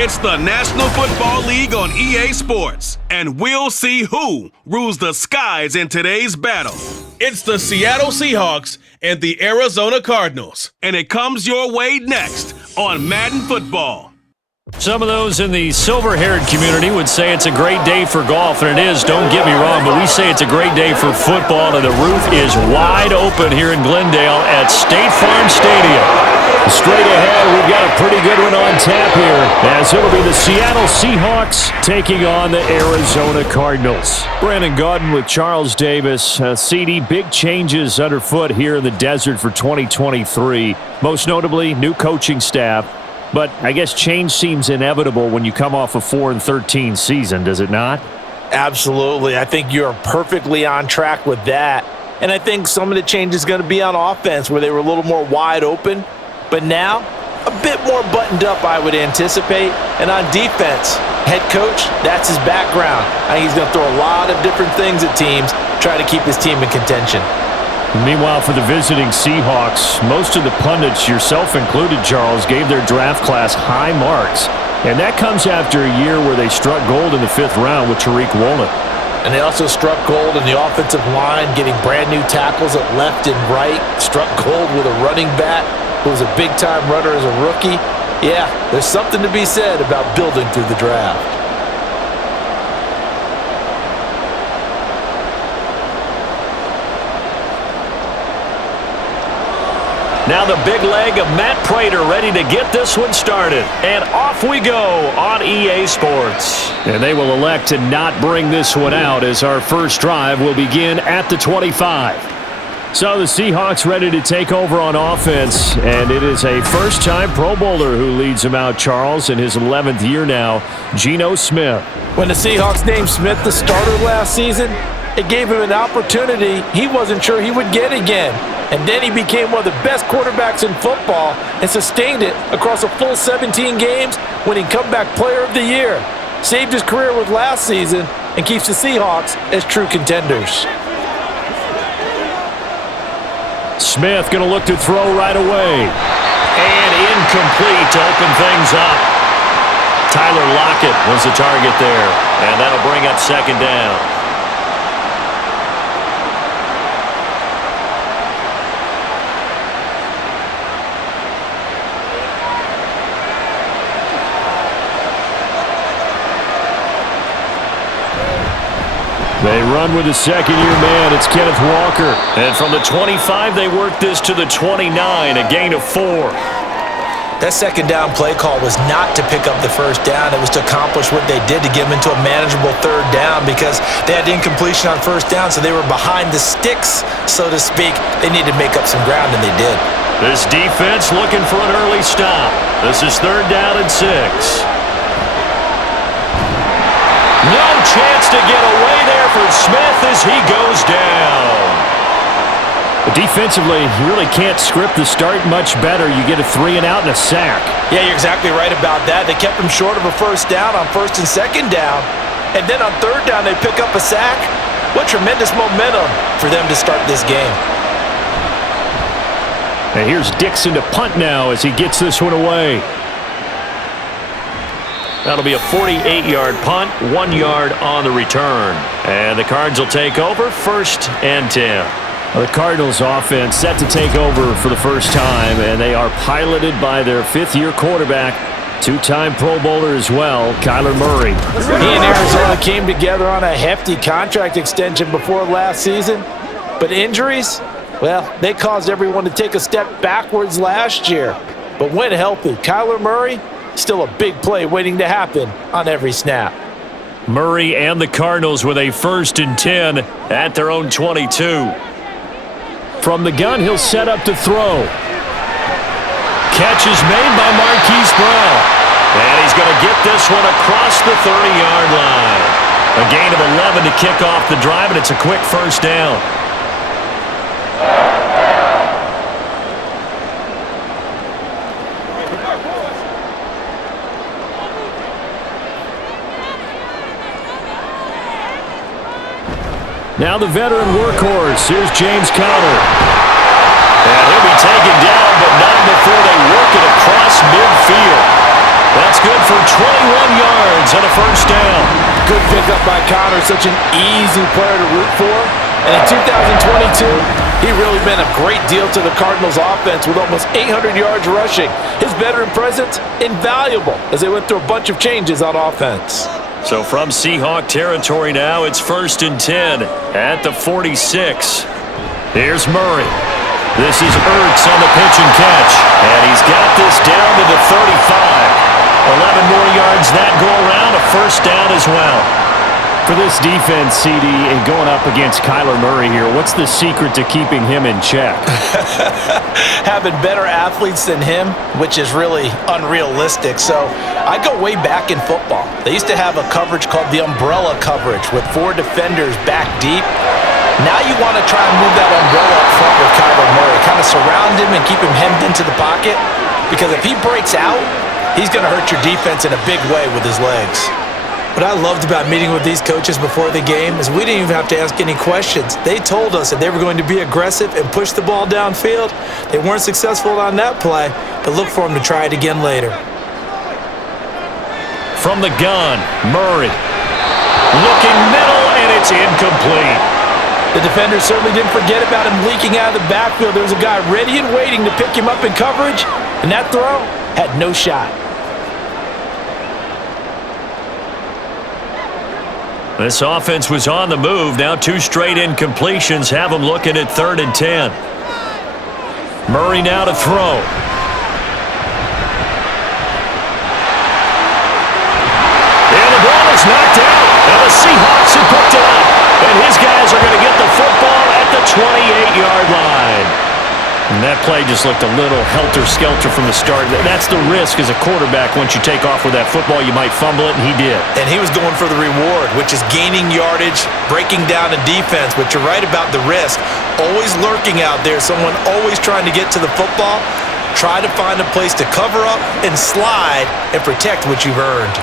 It's the National Football League on EA Sports, and we'll see who rules the skies in today's battle. It's the Seattle Seahawks and the Arizona Cardinals, and it comes your way next on Madden Football. Some of those in the silver-haired community would say it's a great day for golf, and it is, don't get me wrong, but we say it's a great day for football, and the roof is wide open here in Glendale at State Farm Stadium. Straight ahead, we've got a pretty good one on tap here, as it'll be the Seattle Seahawks taking on the Arizona Cardinals. Brandon Gaudin with Charles Davis. CD, big changes underfoot here in the desert for 2023. Most notably, new coaching staff. But I guess change seems inevitable when you come off a 4-13 season, does it not? Absolutely. I think you're perfectly on track with that. And I think some of the change is going to be on offense where they were a little more wide open. But now, a bit more buttoned up, I would anticipate. And on defense, head coach, that's his background. I think he's going to throw a lot of different things at teams, try to keep his team in contention. Meanwhile, for the visiting Seahawks, most of the pundits, yourself included, Charles, gave their draft class high marks. And that comes after a year where they struck gold in the 5th round with Tariq Woolen. And they also struck gold in the offensive line, getting brand new tackles at left and right. Struck gold with a running back who was a big-time runner as a rookie. Yeah, there's something to be said about building through the draft. Now the big leg of Matt Prater ready to get this one started. And off we go on EA Sports. And they will elect to not bring this one out as our first drive will begin at the 25. So the Seahawks ready to take over on offense. And it is a first-time Pro Bowler who leads them out, Charles, in his 11th year now, Geno Smith. When the Seahawks named Smith the starter last season, it gave him an opportunity he wasn't sure he would get again. And then he became one of the best quarterbacks in football and sustained it across a full 17 games, winning Comeback Player of the Year. Saved his career with last season and keeps the Seahawks as true contenders. Smith going to look to throw right away. And incomplete to open things up. Tyler Lockett was the target there. And that'll bring up second down. They run with the second-year man. It's Kenneth Walker. And from the 25, they work this to the 29, a gain of 4. That second down play call was not to pick up the first down. It was to accomplish what they did to get them into a manageable third down because they had incompletion on first down, so they were behind the sticks, so to speak. They needed to make up some ground, and they did. This defense looking for an early stop. This is 3rd down and 6. No chance to get away there for Smith as he goes down. Defensively, you really can't script the start much better. You get a 3-and-out and a sack. Yeah, you're exactly right about that. They kept him short of a first down on 1st and 2nd down. And then on 3rd down, they pick up a sack. What tremendous momentum for them to start this game. And here's Dixon to punt now as he gets this one away. That'll be a 48-yard punt, 1 yard on the return. And the Cards will take over 1st and 10. The Cardinals offense set to take over for the first time, and they are piloted by their 5th-year quarterback, 2-time Pro Bowler as well, Kyler Murray. He and Arizona came together on a hefty contract extension before last season, but injuries, well, they caused everyone to take a step backwards last year. But when healthy, Kyler Murray, still a big play waiting to happen on every snap. Murray and the Cardinals with a 1st and 10 at their own 22. From the gun, he'll set up to throw. Catch is made by Marquise Brown. And he's going to get this one across the 30-yard line. A gain of 11 to kick off the drive, and it's a quick first down. Now the veteran workhorse. Here's James Conner. And he'll be taken down, but not before they work it across midfield. That's good for 21 yards and a first down. Good pickup by Connor. Such an easy player to root for. And in 2022, he really meant a great deal to the Cardinals offense with almost 800 yards rushing. His veteran presence, invaluable as they went through a bunch of changes on offense. So from Seahawk territory now, it's 1st and 10 at the 46. Here's Murray. This is Ertz on the pitch and catch. And he's got this down to the 35. 11 more yards that go around, a first down as well. For this defense, CD, and going up against Kyler Murray here, what's the secret to keeping him in check? Having better athletes than him, which is really unrealistic. So I go way back in football. They used to have a coverage called the umbrella coverage with 4 defenders back deep. Now you want to try and move that umbrella up front with Kyler Murray. Kind of surround him and keep him hemmed into the pocket. Because if he breaks out, he's going to hurt your defense in a big way with his legs. What I loved about meeting with these coaches before the game is we didn't even have to ask any questions. They told us that they were going to be aggressive and push the ball downfield. They weren't successful on that play, but look for them to try it again later. From the gun, Murray. Looking middle, and it's incomplete. The defender certainly didn't forget about him leaking out of the backfield. There was a guy ready and waiting to pick him up in coverage, and that throw had no shot. This offense was on the move. Now 2 straight incompletions have them looking at 3rd and 10. Murray now to throw. And the ball is knocked out. And the Seahawks have picked it up. And his guys are going to get the football at the 28-yard line. And that play just looked a little helter-skelter from the start. That's the risk as a quarterback. Once you take off with that football, you might fumble it, and he did. And he was going for the reward, which is gaining yardage, breaking down a defense. But you're right about the risk. Always lurking out there, someone always trying to get to the football. Try to find a place to cover up and slide and protect what you've earned.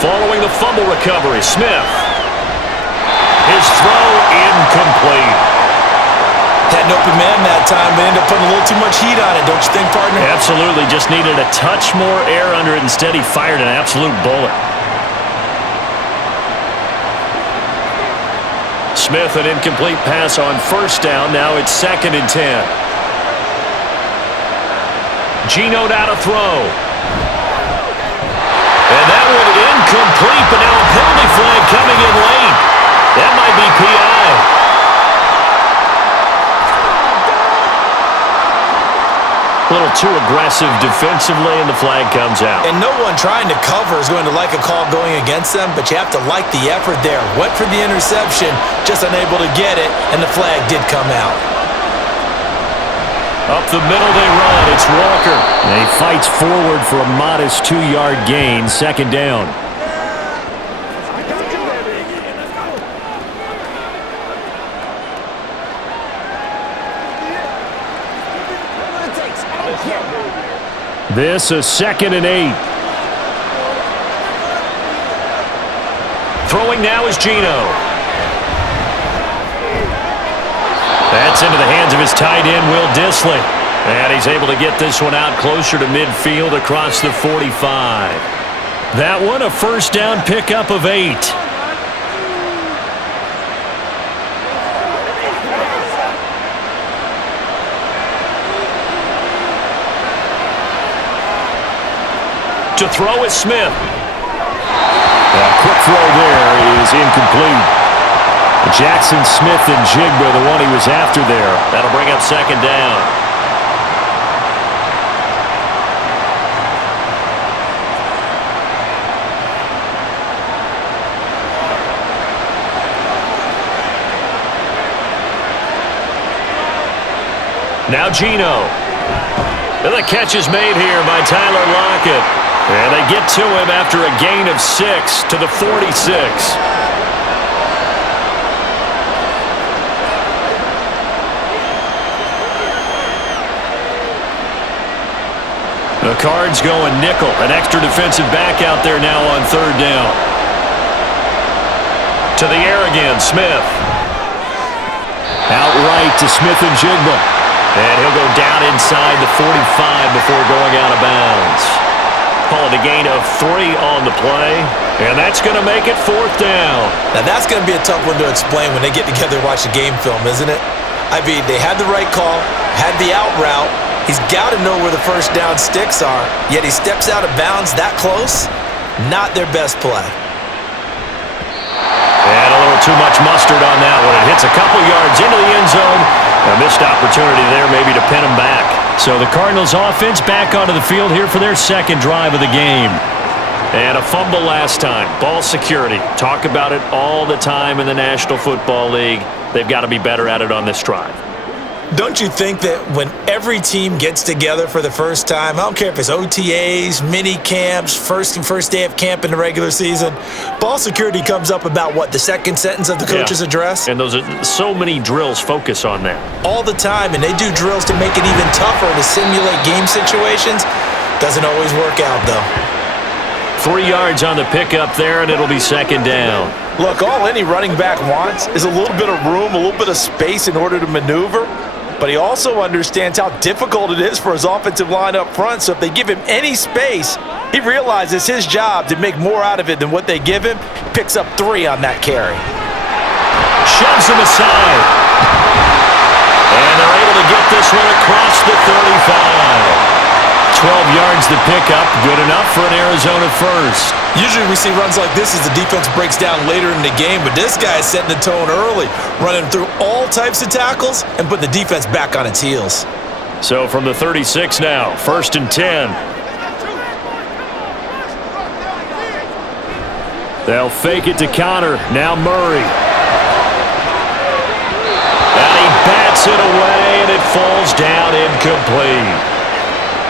Following the fumble recovery, Smith. His throw incomplete. Had an open man that time, but ended up putting a little too much heat on it, don't you think, partner? Absolutely. Just needed a touch more air under it. Instead, he fired an absolute bullet. Smith, an incomplete pass on 1st down. Now it's 2nd and 10. Geno now to throw. And that one incomplete, but now a penalty flag coming in late. That might be PI. A little too aggressive defensively, and the flag comes out. And no one trying to cover is going to like a call going against them, but you have to like the effort there. Went for the interception, just unable to get it, and the flag did come out. Up the middle they run. It's Walker. And he fights forward for a modest 2-yard gain, 2nd down. This is 2nd and 8. Throwing now is Geno. That's into the hands of his tight end, Will Dissly. And he's able to get this one out closer to midfield across the 45. That one, a 1st down pickup of 8. To throw is Smith. A quick throw there is incomplete. Jackson Smith and Jigba, the one he was after there. That'll bring up 2nd down. Now Geno. And the catch is made here by Tyler Lockett. And they get to him after a gain of 6 to the 46. Cards going nickel. An extra defensive back out there now on third down. To the air again, Smith. Outright to Smith and Jigba. And he'll go down inside the 45 before going out of bounds. Call it a gain of 3 on the play. And that's going to make it fourth down. Now that's going to be a tough one to explain when they get together and watch the game film, isn't it? I mean, they had the right call, had the out route. He's got to know where the first down sticks are, yet he steps out of bounds that close. Not their best play. And a little too much mustard on that one. It hits a couple yards into the end zone. A missed opportunity there maybe to pin him back. So the Cardinals offense back onto the field here for their second drive of the game. And a fumble last time. Ball security. Talk about it all the time in the National Football League. They've got to be better at it on this drive. Don't you think that when every team gets together for the first time, I don't care if it's OTAs, mini camps, first day of camp in the regular season, ball security comes up about what, the second sentence of the coach's address? And those are so many drills focus on that. All the time, and they do drills to make it even tougher to simulate game situations. Doesn't always work out, though. 3 yards on the pickup there, and it'll be second down. Look, all any running back wants is a little bit of room, a little bit of space in order to maneuver. But he also understands how difficult it is for his offensive line up front. So if they give him any space, he realizes his job to make more out of it than what they give him. Picks up 3 on that carry. Shoves him aside. And they're able to get this one across the 35. 12 yards to pick up. Good enough for an Arizona first. Usually we see runs like this as the defense breaks down later in the game, but this guy is setting the tone early, running through all types of tackles and putting the defense back on its heels. So from the 36 now, 1st and 10. They'll fake it to Connor. Now Murray. And he bats it away, and it falls down incomplete.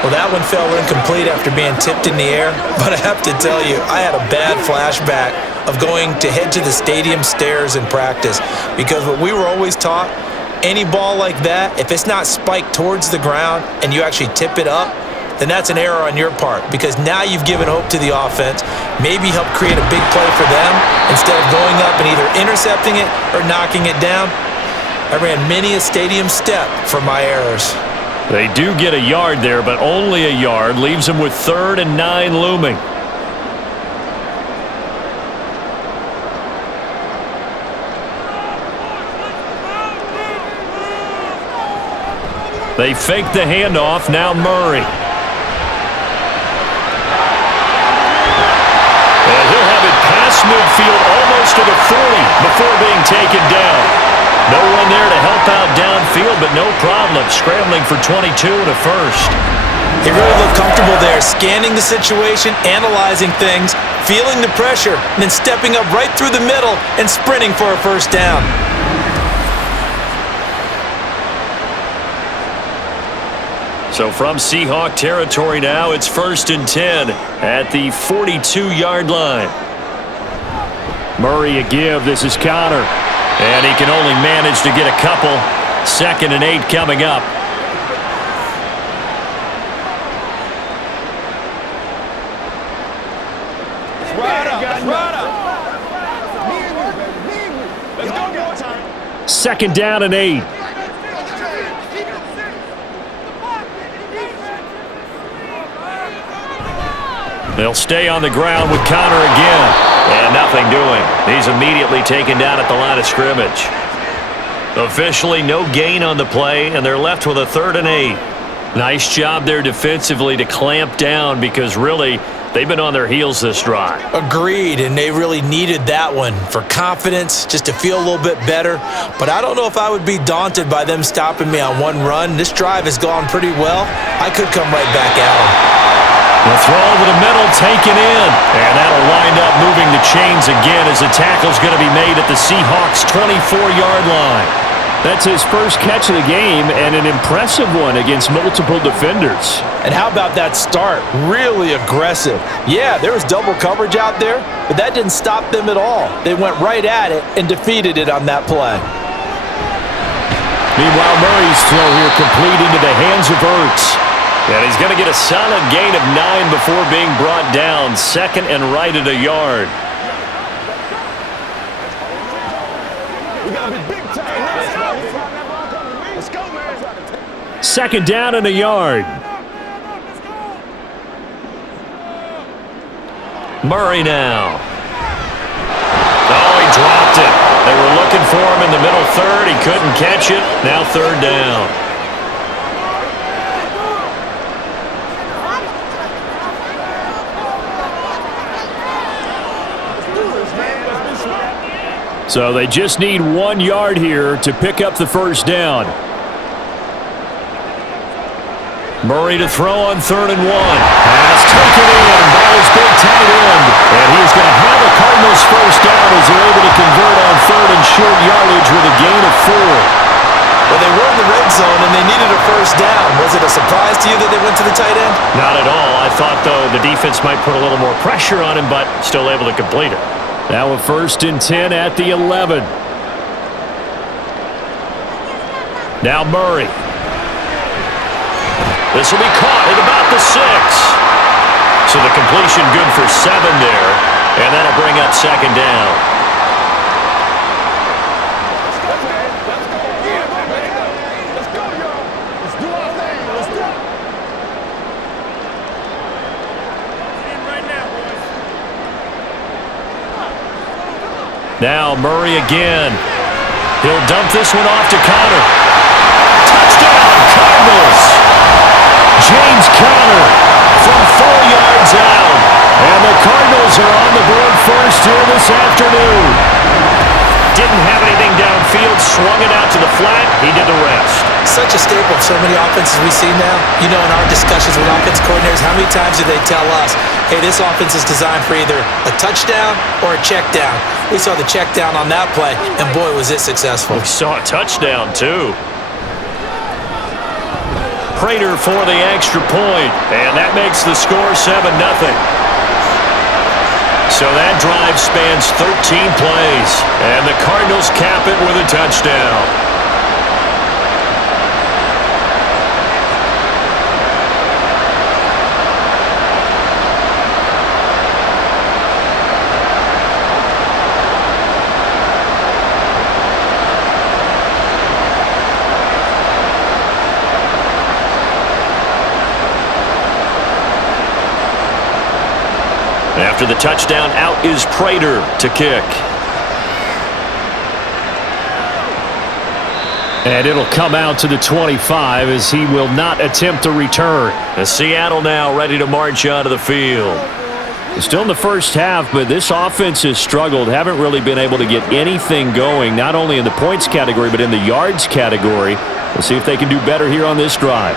Well, that one fell incomplete after being tipped in the air, but I have to tell you, I had a bad flashback of going to head to the stadium stairs in practice, because what we were always taught, any ball like that, if it's not spiked towards the ground and you actually tip it up, then that's an error on your part, because now you've given hope to the offense, maybe help create a big play for them instead of going up and either intercepting it or knocking it down. I ran many a stadium step for my errors. They do get a yard there, but only a yard. Leaves them with 3rd and 9 looming. They fake the handoff. Now Murray. And he'll have it past midfield almost to the 40 before being taken down. No one there to help out downfield, but no problem. Scrambling for 22 and a first. He really looked comfortable there, scanning the situation, analyzing things, feeling the pressure, and then stepping up right through the middle and sprinting for a first down. So from Seahawk territory now, it's 1st and 10 at the 42-yard line. Murray a give. This is Connor. And he can only manage to get a couple. 2nd and 8 coming up. Second down and 8. They'll stay on the ground with Connor again. And nothing doing. He's immediately taken down at the line of scrimmage. Officially no gain on the play, and they're left with a 3rd and 8. Nice job there defensively to clamp down, because really they've been on their heels this drive. Agreed, and they really needed that one for confidence, just to feel a little bit better. But I don't know if I would be daunted by them stopping me on one run. This drive has gone pretty well. I could come right back at them. The throw over the middle, taken in. And that'll wind up moving the chains again as the tackle's going to be made at the Seahawks' 24-yard line. That's his first catch of the game, and an impressive one against multiple defenders. And how about that start? Really aggressive. Yeah, there was double coverage out there, but that didn't stop them at all. They went right at it and defeated it on that play. Meanwhile, Murray's throw here complete into the hands of Ertz. And he's going to get a solid gain of 9 before being brought down. Second and right at a yard. Second down and a yard. Murray now. Oh, he dropped it. They were looking for him in the middle third. He couldn't catch it. Now third down. So they just need 1 yard here to pick up the first down. Murray to throw on third and 1. Pass taken in by his big tight end. And he's going to have a Cardinals first down as they're able to convert on third and short yardage with a gain of 4. Well, they were in the red zone and they needed a first down. Was it a surprise to you that they went to the tight end? Not at all. I thought, though, the defense might put a little more pressure on him, but still able to complete it. Now a first and 10 at the 11. Now Murray. This will be caught at about the 6. So the completion good for 7 there. And that'll bring up second down. Now Murray again. He'll dump this one off to Connor. Touchdown, Cardinals! James Conner from 4 yards out. And the Cardinals are on the board first here this afternoon. Didn't have anything downfield, swung it out to the flat. He did the rest. Such a staple of so many offenses we see now. You know, in our discussions with offense coordinators, how many times do they tell us, hey, this offense is designed for either a touchdown or a check down. We saw the check down on that play, and boy, was it successful. We saw a touchdown, too. Prater for the extra point, and that makes the score 7-0. So that drive spans 13 plays, and the Cardinals cap it with a touchdown. After the touchdown, out is Prater to kick. And it'll come out to the 25 as he will not attempt to return. And Seattle now ready to march onto the field. Still in the first half, but this offense has struggled. Haven't really been able to get anything going, not only in the points category, but in the yards category. We'll see if they can do better here on this drive.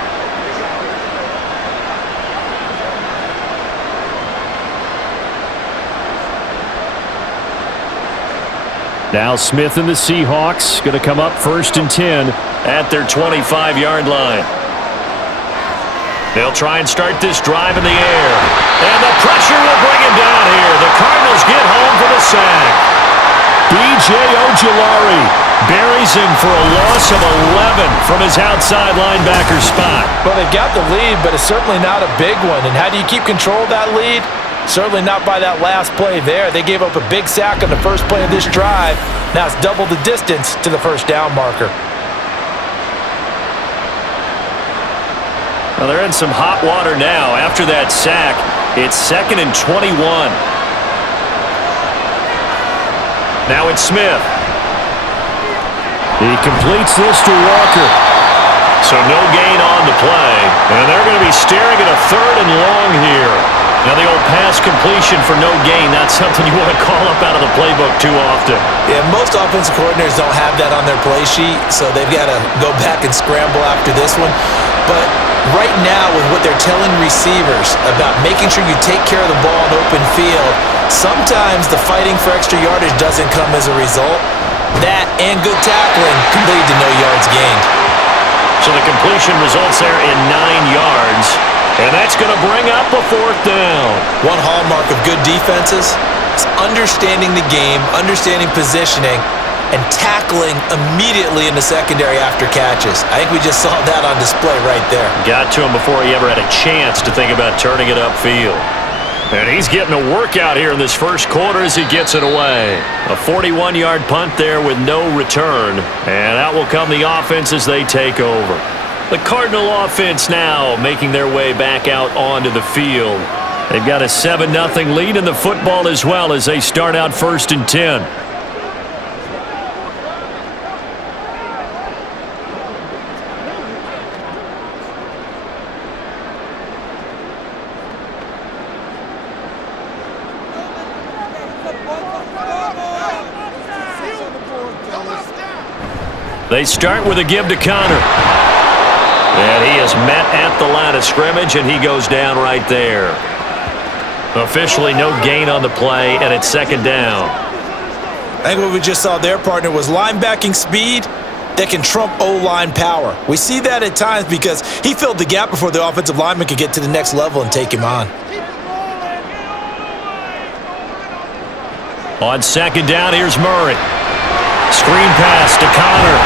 Now Smith and the Seahawks going to come up first and 10 at their 25-yard line. They'll try and start this drive in the air. And the pressure will bring him down here. The Cardinals get home for the sack. B.J. Ojulari buries him for a loss of 11 from his outside linebacker spot. Well, they've got the lead, but it's certainly not a big one. And how do you keep control of that lead? Certainly not by that last play there. They gave up a big sack on the first play of this drive. Now it's double the distance to the first down marker. Well, they're in some hot water now. After that sack, it's 2nd and 21. Now it's Smith. He completes this to Walker. So no gain on the play. And they're going to be staring at a 3rd and long here. Now the old pass completion for no gain, not something you want to call up out of the playbook too often. Yeah, most offensive coordinators don't have that on their play sheet, so they've got to go back and scramble after this one. But right now, with what they're telling receivers about making sure you take care of the ball in open field, sometimes the fighting for extra yardage doesn't come as a result. That and good tackling can lead to no yards gained. So the completion results there in 9 yards. And that's going to bring up a 4th down. One hallmark of good defenses is understanding the game, understanding positioning, and tackling immediately in the secondary after catches. I think we just saw that on display right there. Got to him before he ever had a chance to think about turning it upfield. And he's getting a workout here in this first quarter as he gets it away. A 41-yard punt there with no return. And out will come the offense as they take over. The Cardinal offense now making their way back out onto the field. They've got a 7-0 lead in the football as well as they start out 1st and 10. They start with a give to Connor. And he is met at the line of scrimmage, and he goes down right there. Officially no gain on the play, and it's 2nd down. I think what we just saw there, partner, was linebacking speed that can trump O-line power. We see that at times because he filled the gap before the offensive lineman could get to the next level and take him on. On 2nd down, here's Murray. Screen pass to Connor.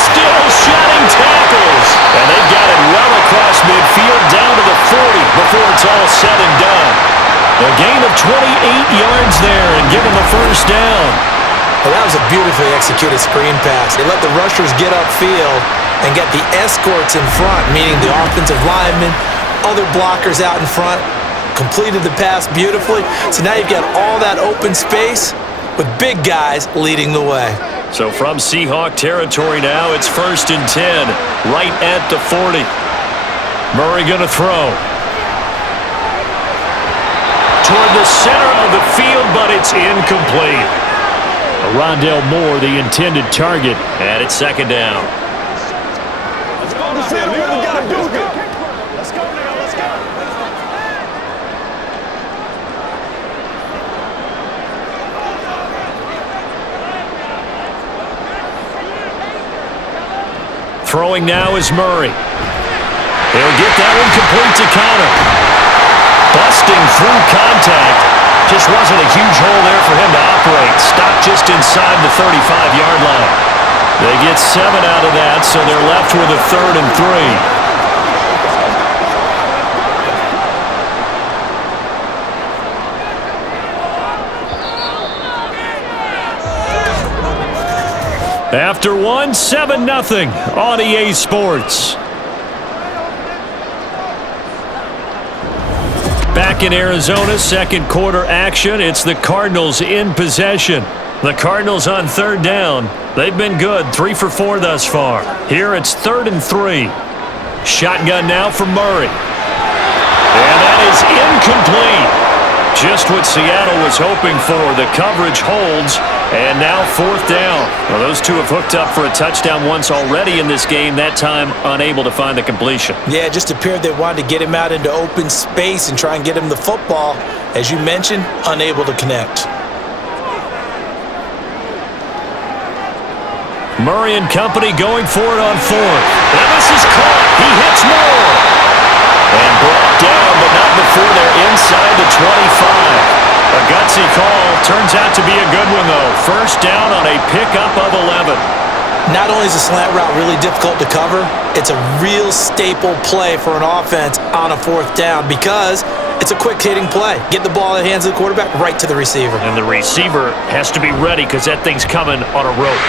Still shedding tackles. And they've got it well across midfield down to the 40 before it's all said and done. A gain of 28 yards there and give them a 1st down. Well, that was a beautifully executed screen pass. They let the rushers get upfield and get the escorts in front, meaning the offensive linemen, other blockers out in front, completed the pass beautifully. So now you've got all that open space with big guys leading the way. So from Seahawk territory now, it's 1st and 10, right at the 40. Murray going to throw. Toward the center of the field, but it's incomplete. Rondell Moore, the intended target, and it's 2nd down. Let's go now. What we gotta do here. Let's go now. Let's go. Throwing now is Murray. He'll get that one complete to Connor. Busting through contact. Just wasn't a huge hole there for him to operate. Stopped just inside the 35-yard line. They get 7 out of that, so they're left with a 3rd and 3. After one, 7-0 on EA Sports. Back in Arizona, 2nd quarter action. It's the Cardinals in possession. The Cardinals on 3rd down. They've been good, 3 for 4 thus far. Here it's 3rd and 3. Shotgun now for Murray. And that is incomplete. Just what Seattle was hoping for. The coverage holds, and now 4th down. Well, those two have hooked up for a touchdown once already in this game, that time unable to find the completion. Yeah, it just appeared they wanted to get him out into open space and try and get him the football. As you mentioned, unable to connect. Murray and company going for it on 4th. And this is caught. He hits Moore. And brought down, but not before they're inside the 25. A gutsy call. Turns out to be a good one, though. 1st down on a pickup of 11. Not only is the slant route really difficult to cover, it's a real staple play for an offense on a 4th down because it's a quick-hitting play. Get the ball in the hands of the quarterback right to the receiver. And the receiver has to be ready because that thing's coming on a rope.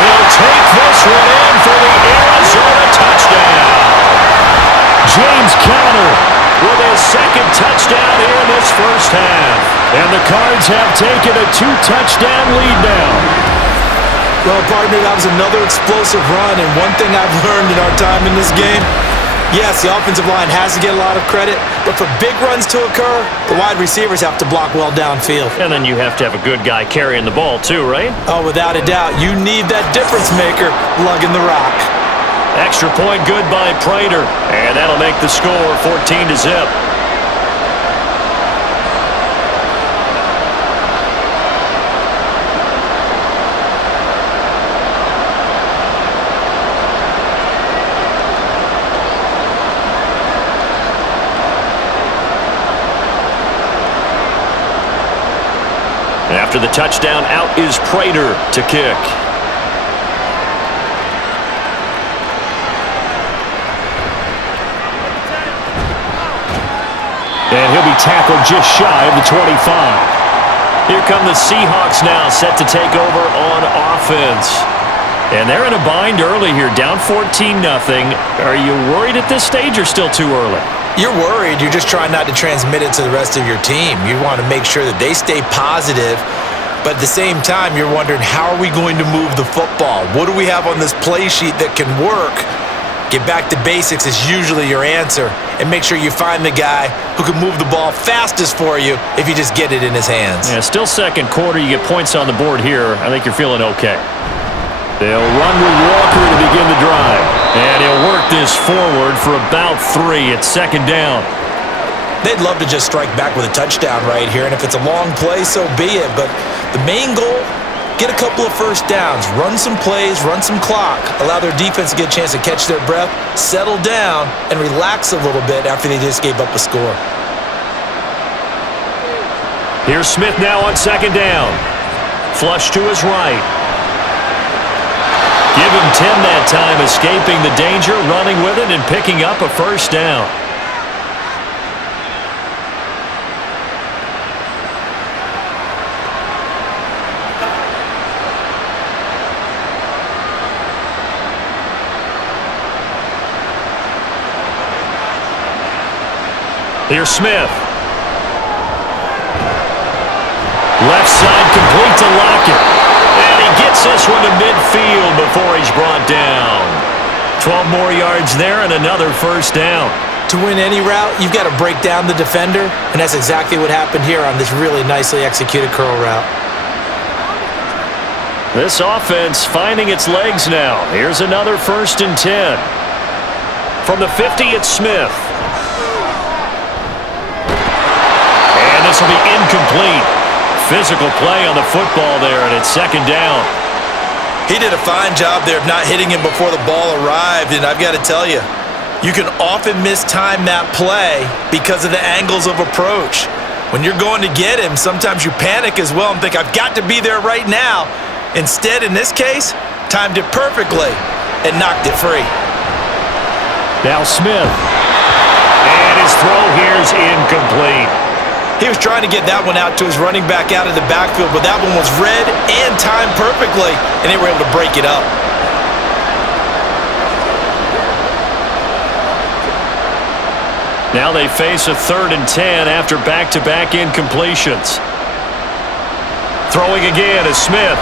He'll take this one in for the Arizona touchdown. James Conner with his 2nd touchdown here in this 1st half. And the Cards have taken a 2-touchdown lead now. Well, partner, that was another explosive run, and one thing I've learned in our time in this game, yes, the offensive line has to get a lot of credit, but for big runs to occur, the wide receivers have to block well downfield. And then you have to have a good guy carrying the ball too, right? Oh, without a doubt. You need that difference maker lugging the rock. Extra point good by Prater, and that'll make the score 14-0. After the touchdown, out is Prater to kick. And he'll be tackled just shy of the 25. Here come the Seahawks now, set to take over on offense. And they're in a bind early here, down 14-0. Are you worried at this stage or still too early? You're worried. You're just trying not to transmit it to the rest of your team. You want to make sure that they stay positive. But at the same time, you're wondering, how are we going to move the football? What do we have on this play sheet that can work? Get back to basics is usually your answer. And make sure you find the guy who can move the ball fastest for you if you just get it in his hands. Yeah, still second quarter. You get points on the board here. I think you're feeling okay. They'll run with Walker to begin the drive. And he'll work this forward for about 3. It's second down. They'd love to just strike back with a touchdown right here. And if it's a long play, so be it. But the main goal, get a couple of first downs, run some plays, run some clock, allow their defense to get a chance to catch their breath, settle down, and relax a little bit after they just gave up a score. Here's Smith now on second down. Flush to his right. Give him 10 that time, escaping the danger, running with it, and picking up a first down. Here's Smith. Left side complete to Lockett. And he gets this one to midfield before he's brought down. 12 more yards there and another first down. To win any route, you've got to break down the defender, and that's exactly what happened here on this really nicely executed curl route. This offense finding its legs now. Here's another 1st and 10. From the 50, it's Smith. This will be incomplete. Physical play on the football there, and it's second down. He did a fine job there of not hitting him before the ball arrived, and I've got to tell you, you can often mistime that play because of the angles of approach. When you're going to get him, sometimes you panic as well and think, I've got to be there right now. Instead, in this case, timed it perfectly and knocked it free. Now Smith. And his throw here is incomplete. He was trying to get that one out to his running back out of the backfield, but that one was read and timed perfectly, and they were able to break it up. Now they face a 3rd and 10 after back-to-back incompletions. Throwing again is Smith.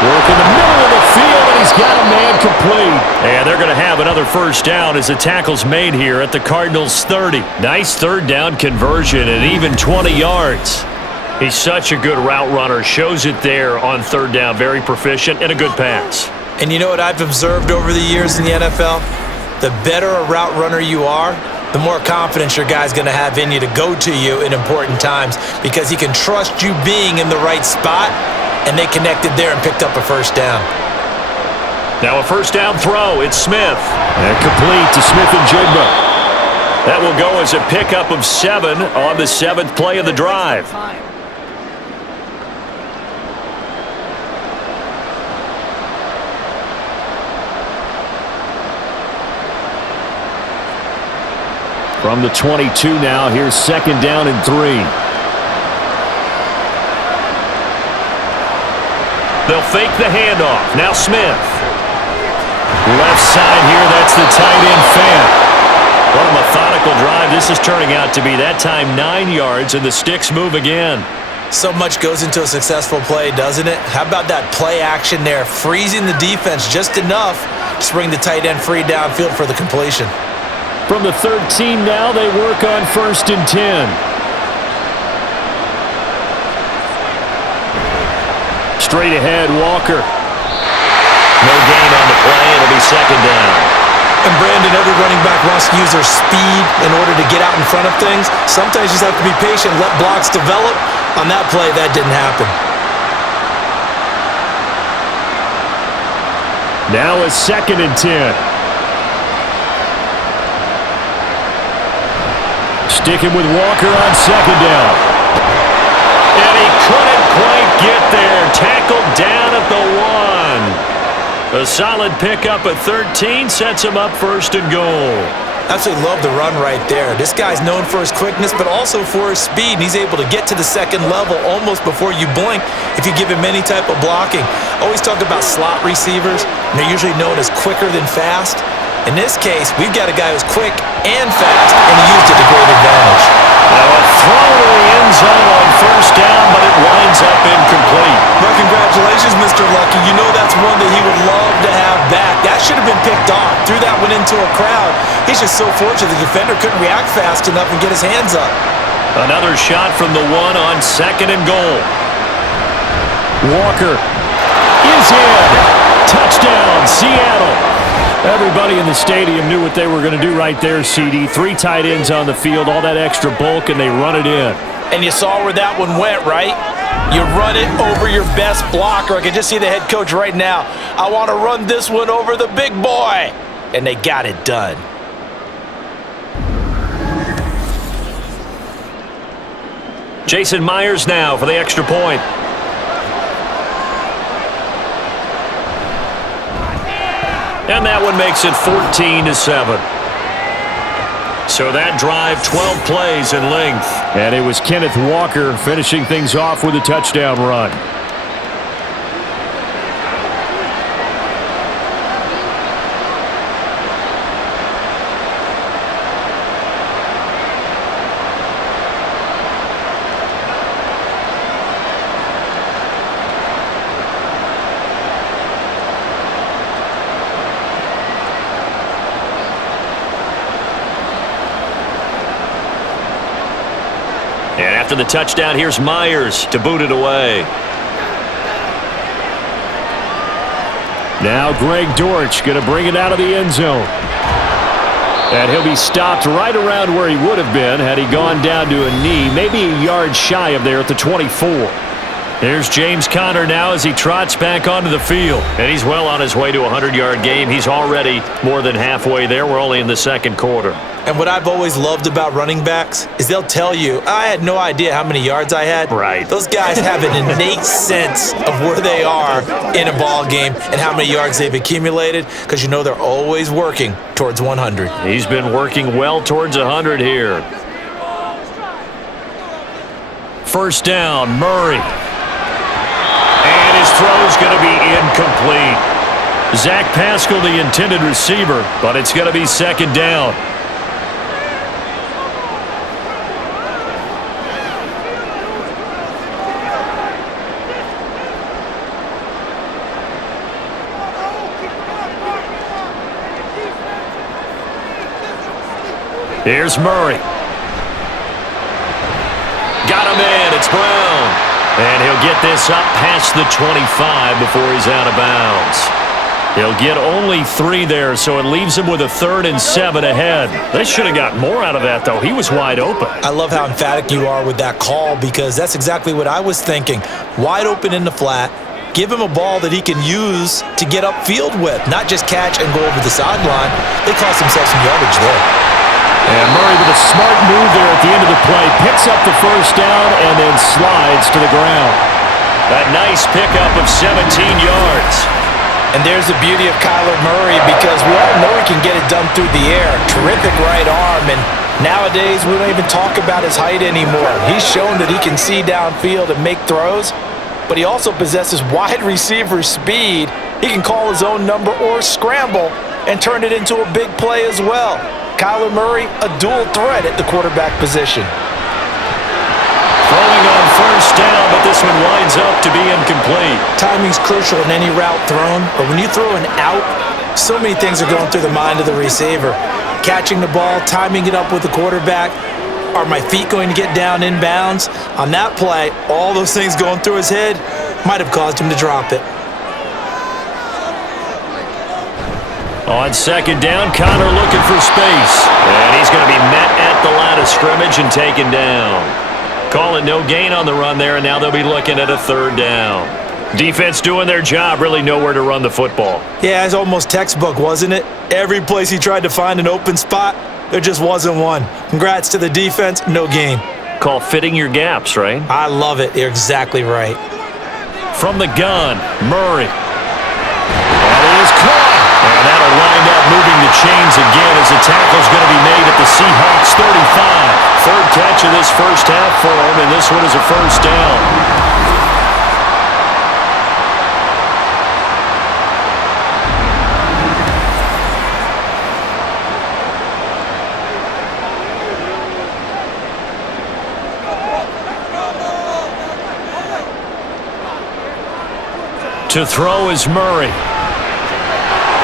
Work in the middle of the field, and he's got a man complete. And they're going to have another first down as the tackle's made here at the Cardinals' 30. Nice 3rd down conversion and even 20 yards. He's such a good route runner. Shows it there on 3rd down. Very proficient and a good pass. And you know what I've observed over the years in the NFL? The better a route runner you are, the more confidence your guy's going to have in you to go to you in important times because he can trust you being in the right spot. And they connected there and picked up a first down. Now a first down throw. It's Smith. And complete to Smith and Jigba. That will go as a pickup of 7 on the 7th play of the drive. From the 22 now, here's 2nd down and 3. They'll fake the handoff. Now Smith. Left side here, that's the tight end fan. What a methodical drive this is turning out to be. That time 9 yards, and the sticks move again. So much goes into a successful play, doesn't it? How about that play action there, freezing the defense just enough to bring the tight end free downfield for the completion. From the 13 now, they work on 1st and 10. Straight ahead, Walker. No gain on the play. It'll be 2nd down. And Brandon, every running back wants to use their speed in order to get out in front of things. Sometimes you just have to be patient, let blocks develop. On that play, that didn't happen. Now it's 2nd and 10. Sticking with Walker on 2nd down. A solid pickup at 13 sets him up first and goal. Absolutely love the run right there. This guy's known for his quickness, but also for his speed. And he's able to get to the second level almost before you blink if you give him any type of blocking. Always talk about slot receivers, and they're usually known as quicker than fast. In this case, we've got a guy who's quick and fast, and he used it to great advantage. Now a throw to the end zone on first down, but it winds up incomplete. Well, congratulations, Mr. Lucky. You know that's one that he would love to have back. That should have been picked off. Threw that one into a crowd. He's just so fortunate the defender couldn't react fast enough and get his hands up. Another shot from the one on second and goal. Walker is in. Touchdown, Seattle. Everybody in the stadium knew what they were going to do right there, CD. 3 tight ends on the field, all that extra bulk, and they run it in. And you saw where that one went, right? You run it over your best blocker. I can just see the head coach right now. I want to run this one over the big boy. And they got it done. Jason Myers now for the extra point. And that one makes it 14-7. So that drive, 12 plays in length. And it was Kenneth Walker finishing things off with a touchdown run. And after the touchdown, here's Myers to boot it away. Now Greg Dortch going to bring it out of the end zone. And he'll be stopped right around where he would have been had he gone down to a knee, maybe a yard shy of there at the 24. Here's James Conner now as he trots back onto the field. And he's well on his way to a 100-yard game. He's already more than halfway there. We're only in the second quarter. And what I've always loved about running backs is they'll tell you, I had no idea how many yards I had. Right. Those guys have an innate sense of where they are in a ball game and how many yards they've accumulated because you know they're always working towards 100. He's been working well towards 100 here. First down, Murray. And his throw's going to be incomplete. Zach Pascal, the intended receiver, but it's going to be second down. Here's Murray. Got him in. It's Brown. And he'll get this up past the 25 before he's out of bounds. He'll get only 3 there, so it leaves him with a 3rd and 7 ahead. They should have got more out of that, though. He was wide open. I love how emphatic you are with that call because that's exactly what I was thinking. Wide open in the flat. Give him a ball that he can use to get upfield with, not just catch and go over the sideline. They cost themselves some yardage there. And Murray with a smart move there at the end of the play. Picks up the first down and then slides to the ground. A nice pickup of 17 yards. And there's the beauty of Kyler Murray because we all know he can get it done through the air. Terrific right arm. And nowadays, we don't even talk about his height anymore. He's shown that he can see downfield and make throws. But he also possesses wide receiver speed. He can call his own number or scramble and turn it into a big play as well. Kyler Murray, a dual threat at the quarterback position. Throwing on first down, but this one winds up to be incomplete. Timing's crucial in any route thrown, but when you throw an out, so many things are going through the mind of the receiver. Catching the ball, timing it up with the quarterback. Are my feet going to get down in bounds? On that play, all those things going through his head might have caused him to drop it. On second down, Conner looking for space. And he's going to be met at the line of scrimmage and taken down. Calling no gain on the run there, and now they'll be looking at a 3rd down. Defense doing their job, really nowhere to run the football. Yeah, it's almost textbook, wasn't it? Every place he tried to find an open spot, there just wasn't one. Congrats to the defense, no gain. Call fitting your gaps, right? I love it. You're exactly right. From the gun, Murray. That is caught. And that'll wind up moving the chains again as the tackle's going to be made at the Seahawks 35. Third catch of this first half for him, and this one is a first down. To throw is Murray.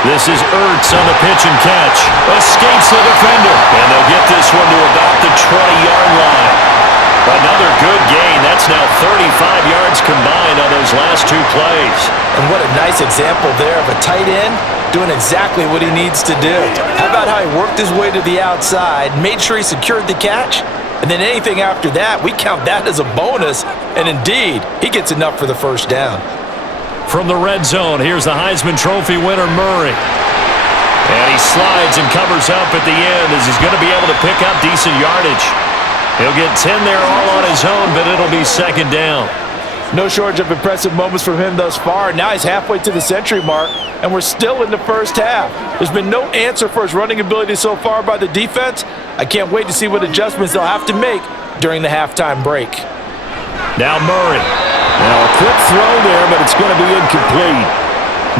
This is Ertz on the pitch and catch. Escapes the defender. And they'll get this one to about the 20-yard line. Another good gain. That's now 35 yards combined on those last two plays. And what a nice example there of a tight end doing exactly what he needs to do. How about how he worked his way to the outside, made sure he secured the catch, and then anything after that, we count that as a bonus. And indeed, he gets enough for the first down. From the red zone, here's the Heisman Trophy winner, Murray. And he slides and covers up at the end as he's going to be able to pick up decent yardage. He'll get 10 there all on his own, but it'll be second down. No shortage of impressive moments from him thus far. Now he's halfway to the century mark, and we're still in the first half. There's been no answer for his running ability so far by the defense. I can't wait to see what adjustments they'll have to make during the halftime break. Now Murray. Now a quick throw there, but it's going to be incomplete.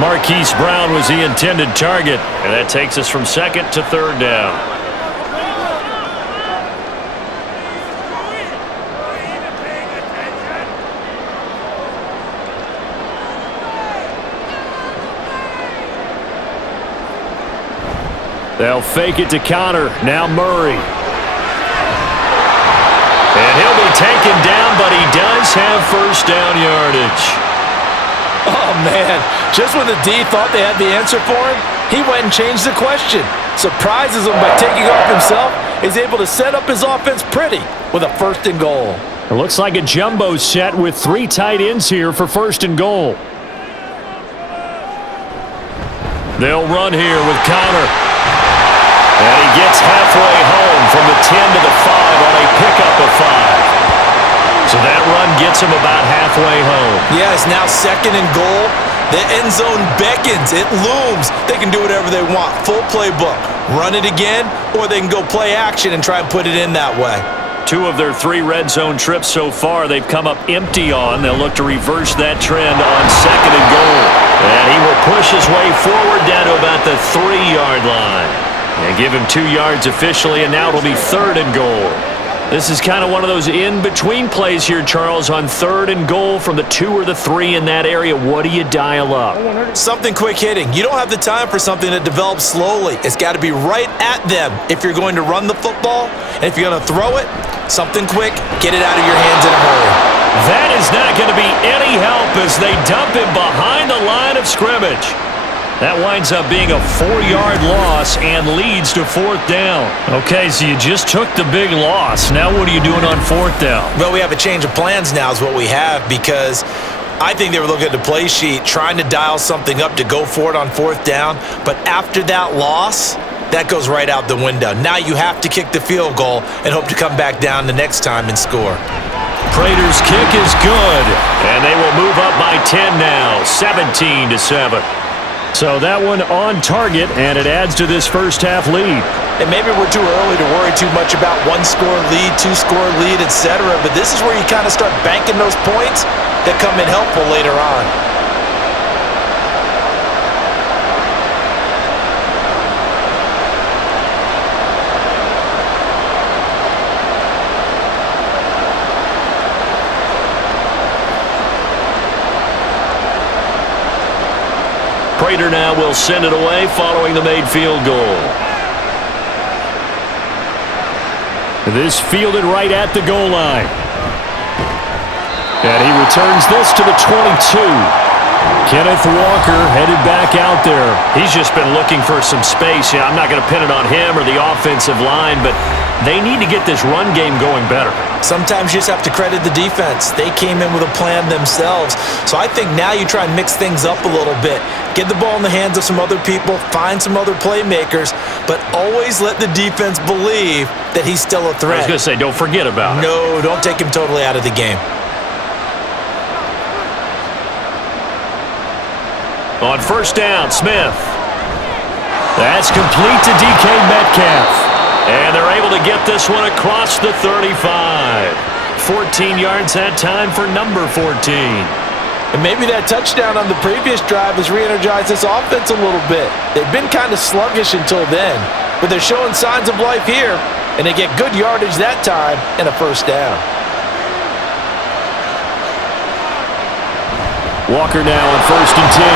Marquise Brown was the intended target, and that takes us from second to third down. They'll fake it to Connor. Now Murray. And he'll be taken down, but he does have first down yardage. Oh, man. Just when the D thought they had the answer for him, he went and changed the question. Surprises him by taking off himself. He's able to set up his offense pretty with a first and goal. It looks like a jumbo set with three tight ends here for first and goal. They'll run here with Connor. And he gets halfway home from the 10 to the 5 on a pickup of 5. So that run gets him about halfway home. Yeah, it's now second and goal. The end zone beckons. It looms. They can do whatever they want. Full playbook. Run it again, or they can go play action and try and put it in that way. 2 of their 3 red zone trips so far they've come up empty on. They'll look to reverse that trend on second and goal. And he will push his way forward down to about the 3-yard line. And give him 2 yards officially, and now it'll be third and goal. This is kind of one of those in-between plays here, Charles, on third and goal from the 2 or the 3 in that area. What do you dial up? Something quick hitting. You don't have the time for something that develops slowly. It's got to be right at them if you're going to run the football. And if you're going to throw it, something quick, get it out of your hands in a hurry. That is not going to be any help as they dump him behind the line of scrimmage. That winds up being a 4-yard loss and leads to fourth down. Okay, so you just took the big loss. Now what are you doing on fourth down? Well, we have a change of plans now is what we have, because I think they were looking at the play sheet, trying to dial something up to go for it on fourth down. But after that loss, that goes right out the window. Now you have to kick the field goal and hope to come back down the next time and score. Prater's kick is good, and they will move up by 10 now, 17-7. So that one on target, and it adds to this first half lead. And maybe we're too early to worry too much about 1-score lead, 2-score lead, etc. But this is where you kind of start banking those points that come in helpful later on. Prater now will send it away following the made field goal. This fielded right at the goal line. And he returns this to the 22. Kenneth Walker headed back out there. He's just been looking for some space. Yeah, I'm not going to pin it on him or the offensive line, but they need to get this run game going better. Sometimes you just have to credit the defense. They came in with a plan themselves. So I think now you try and mix things up a little bit. Get the ball in the hands of some other people, find some other playmakers, but always let the defense believe that he's still a threat. I was going to say, don't forget about it. No, don't take him totally out of the game. On first down, Smith. That's complete to DK Metcalf. And they're able to get this one across the 35. 14 yards that time for number 14. And maybe that touchdown on the previous drive has re-energized this offense a little bit. They've been kind of sluggish until then, but they're showing signs of life here, and they get good yardage that time and a first down. Walker now on first and 10.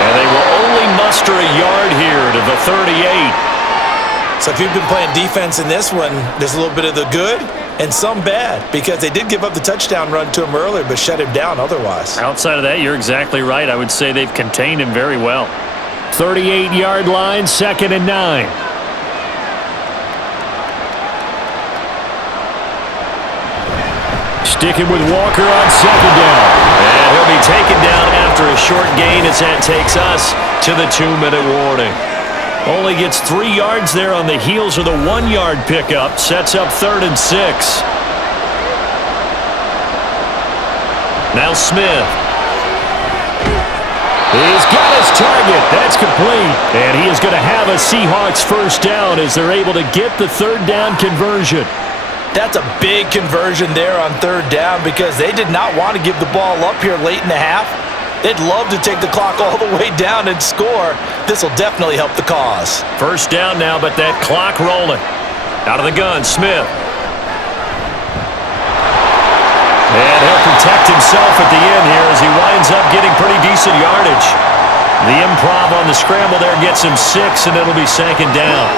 And they will only muster a yard here to the 38. So if you've been playing defense in this one, there's a little bit of the good and some bad, because they did give up the touchdown run to him earlier but shut him down otherwise. Outside of that, you're exactly right. I would say they've contained him very well. 38-yard line, 2nd and 9. Sticking with Walker on 2nd down. And he'll be taken down after a short gain as that takes us to the 2-minute warning. Only gets 3 yards there on the heels of the 1-yard pickup. Sets up 3rd and 6. Now Smith. He's got his target. That's complete. And he is going to have a Seahawks first down as they're able to get the 3rd down conversion. That's a big conversion there on 3rd down, because they did not want to give the ball up here late in the half. They'd love to take the clock all the way down and score. This will definitely help the cause. First down now, but that clock rolling. Out of the gun, Smith. And he'll protect himself at the end here as he winds up getting pretty decent yardage. The improv on the scramble there gets him 6, and it'll be 2nd down.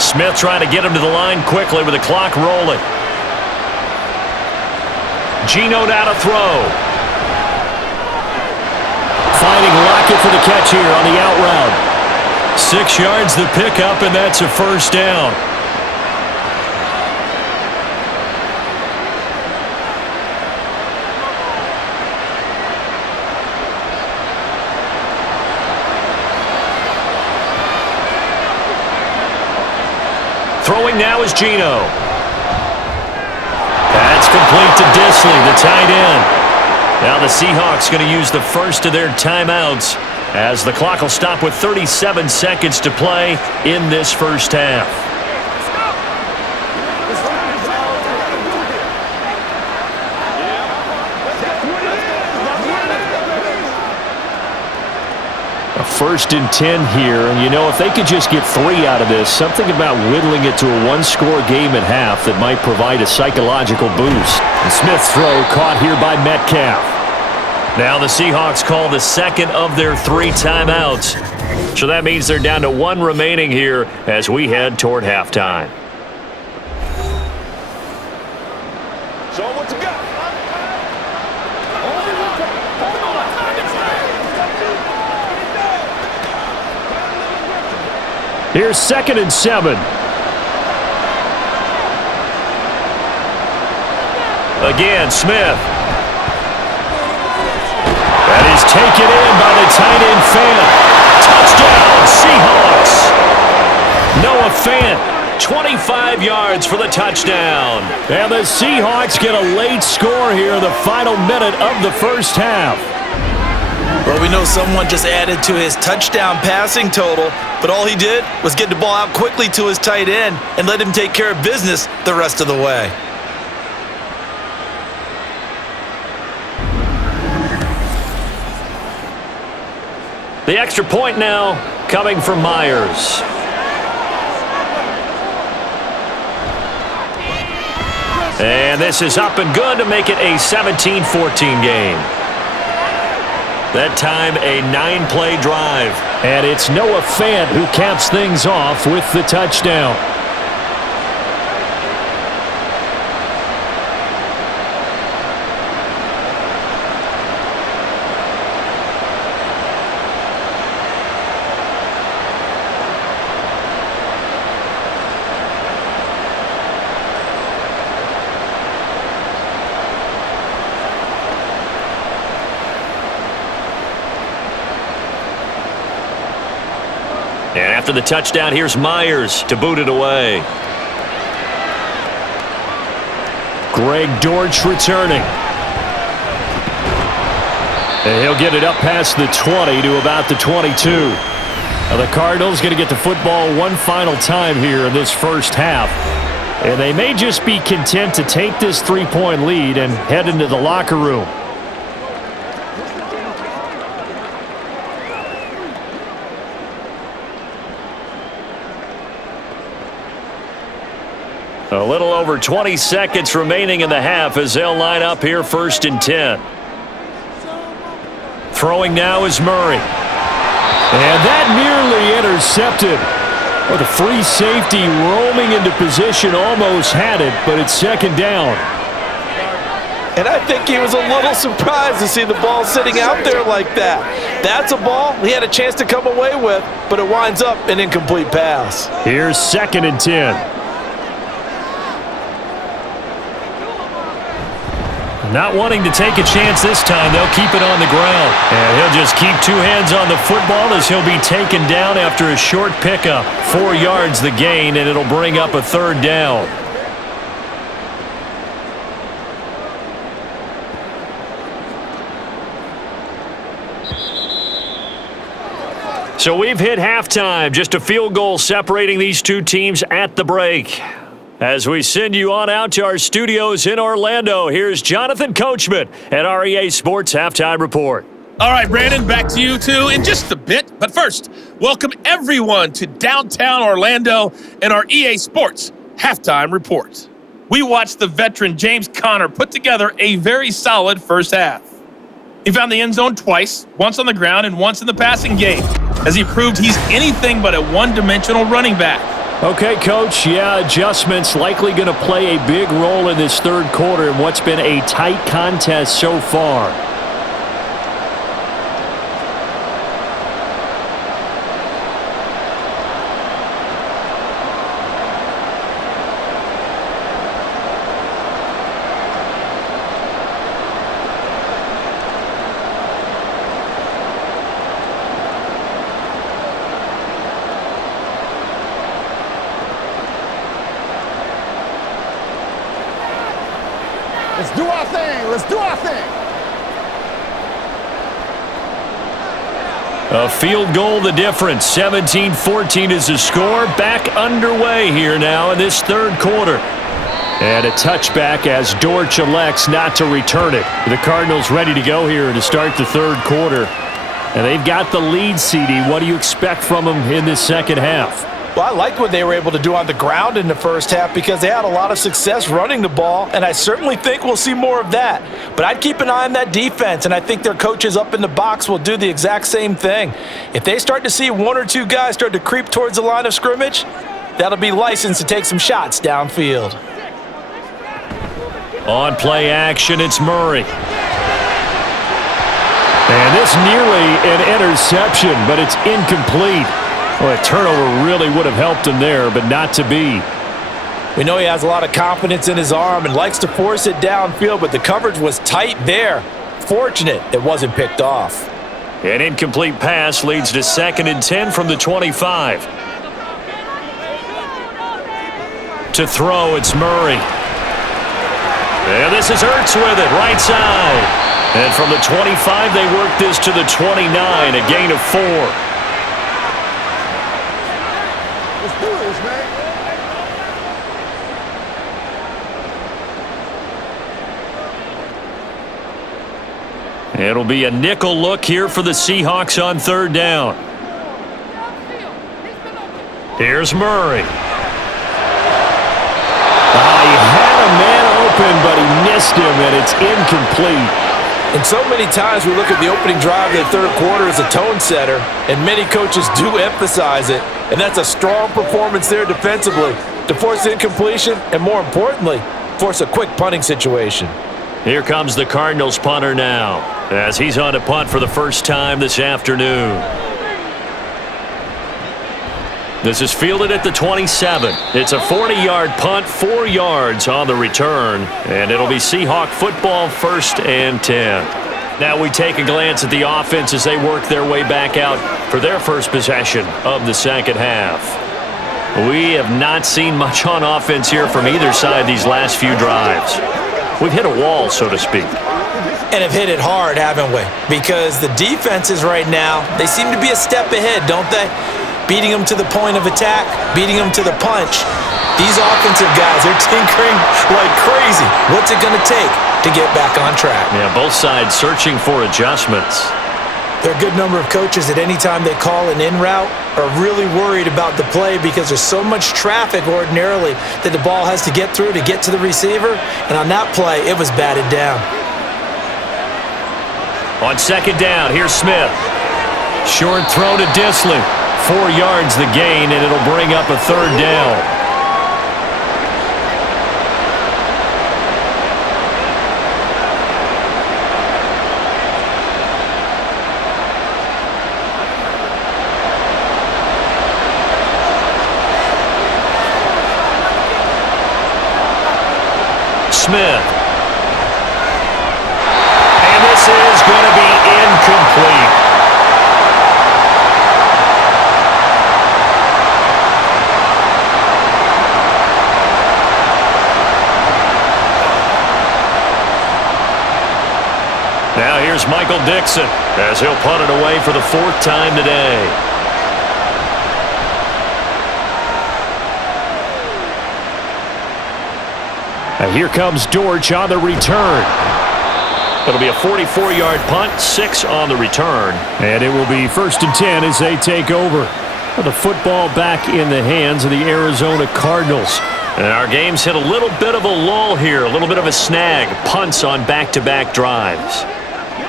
Smith trying to get him to the line quickly with the clock rolling. Geno now to throw. Finding Lockett for the catch here on the out route. 6 yards the pickup, and that's a first down. Throwing now is Geno. That's complete to Disley, the tight end. Now the Seahawks going to use the first of their timeouts as the clock will stop with 37 seconds to play in this first half. A 1st and 10 here, and you know, if they could just get 3 out of this, something about whittling it to a 1-score game at half that might provide a psychological boost. And Smith's throw caught here by Metcalf. Now the Seahawks call the 2nd of their 3 timeouts. So that means they're down to 1 remaining here as we head toward halftime. Show them what you got. Here's 2nd and 7. Again, Smith. That is taken in by the tight end Fant. Touchdown, Seahawks. Noah Fant, 25 yards for the touchdown. And the Seahawks get a late score here in the final minute of the first half. Well, we know someone just added to his touchdown passing total, but all he did was get the ball out quickly to his tight end and let him take care of business the rest of the way. The extra point now coming from Myers. And this is up and good to make it a 17-14 game. That time a 9-play drive. And it's Noah Fant who caps things off with the touchdown. And after the touchdown, here's Myers to boot it away. Greg Dortch returning. And he'll get it up past the 20 to about the 22. Now the Cardinals going to get the football one final time here in this first half. And they may just be content to take this 3-point lead and head into the locker room. A little over 20 seconds remaining in the half as they'll line up here 1st and 10. Throwing now is Murray. And that nearly intercepted. Well, the free safety roaming into position almost had it, but it's 2nd down. And I think he was a little surprised to see the ball sitting out there like that. That's a ball he had a chance to come away with, but it winds up an incomplete pass. Here's 2nd and 10. Not wanting to take a chance this time, they'll keep it on the ground. And he'll just keep 2 hands on the football as he'll be taken down after a short pickup. 4 yards the gain, and it'll bring up a 3rd down. So we've hit halftime. Just a field goal separating these two teams at the break. As we send you on out to our studios in Orlando, here's Jonathan Coachman at our EA Sports Halftime Report. All right, Brandon, back to you two in just a bit. But first, welcome everyone to downtown Orlando and our EA Sports Halftime Report. We watched the veteran James Conner put together a very solid first half. He found the end zone twice, once on the ground and once in the passing game, as he proved he's anything but a one-dimensional running back. Okay, Coach, adjustments likely going to play a big role in this 3rd quarter in what's been a tight contest so far. Let's do our thing. Let's do our thing. A field goal the difference. 17-14 is the score. Back underway here now in this 3rd quarter. And a touchback as Dortch elects not to return it. The Cardinals ready to go here to start the 3rd quarter. And they've got the lead, CD. What do you expect from them in this 2nd half? Well, I liked what they were able to do on the ground in the first half because they had a lot of success running the ball, and I certainly think we'll see more of that. But I'd keep an eye on that defense, and I think their coaches up in the box will do the exact same thing. If they start to see 1 or 2 guys start to creep towards the line of scrimmage, that'll be licensed to take some shots downfield. On play action, it's Murray. And this nearly an interception, but it's incomplete. Well, a turnover really would have helped him there, but not to be. We know he has a lot of confidence in his arm and likes to force it downfield, but the coverage was tight there. Fortunate it wasn't picked off. An incomplete pass leads to 2nd and 10 from the 25. To throw, it's Murray. And this is Ertz with it, right side. And from the 25, they work this to the 29, a gain of 4. Let's do this, man. It'll be a nickel look here for the Seahawks on 3rd down. Here's Murray. He had a man open, but he missed him, and it's incomplete. And so many times we look at the opening drive of the 3rd quarter as a tone setter, and many coaches do emphasize it. And that's a strong performance there defensively to force incompletion and, more importantly, force a quick punting situation. Here comes the Cardinals punter now as he's on to punt for the first time this afternoon. This is fielded at the 27. It's a 40-yard punt, 4 yards on the return, and it'll be Seahawk football 1st and 10. Now we take a glance at the offense as they work their way back out for their first possession of the 2nd half. We have not seen much on offense here from either side these last few drives. we've hit a wall, so to speak. And have hit it hard, haven't we? Because the defenses right now, they seem to be a step ahead, don't they? Beating them to the point of attack, beating them to the punch. These offensive guys, they're tinkering like crazy. What's it going to take to get back on track? Yeah, both sides searching for adjustments. There are a good number of coaches at any time they call an in route are really worried about the play because there's so much traffic ordinarily that the ball has to get through to get to the receiver. And on that play, it was batted down. On second down, here's Smith. Short throw to Disley. 4 yards the gain, and it'll bring up a third down. Smith. And this is going to be incomplete. Now here's Michael Dixon as he'll punt it away for the 4th time today. Now here comes Dortch on the return. It'll be a 44-yard punt, 6 on the return. And it will be 1st and 10 as they take over. The football back in the hands of the Arizona Cardinals. And our game's hit a little bit of a lull here, a little bit of a snag. Punts on back-to-back drives.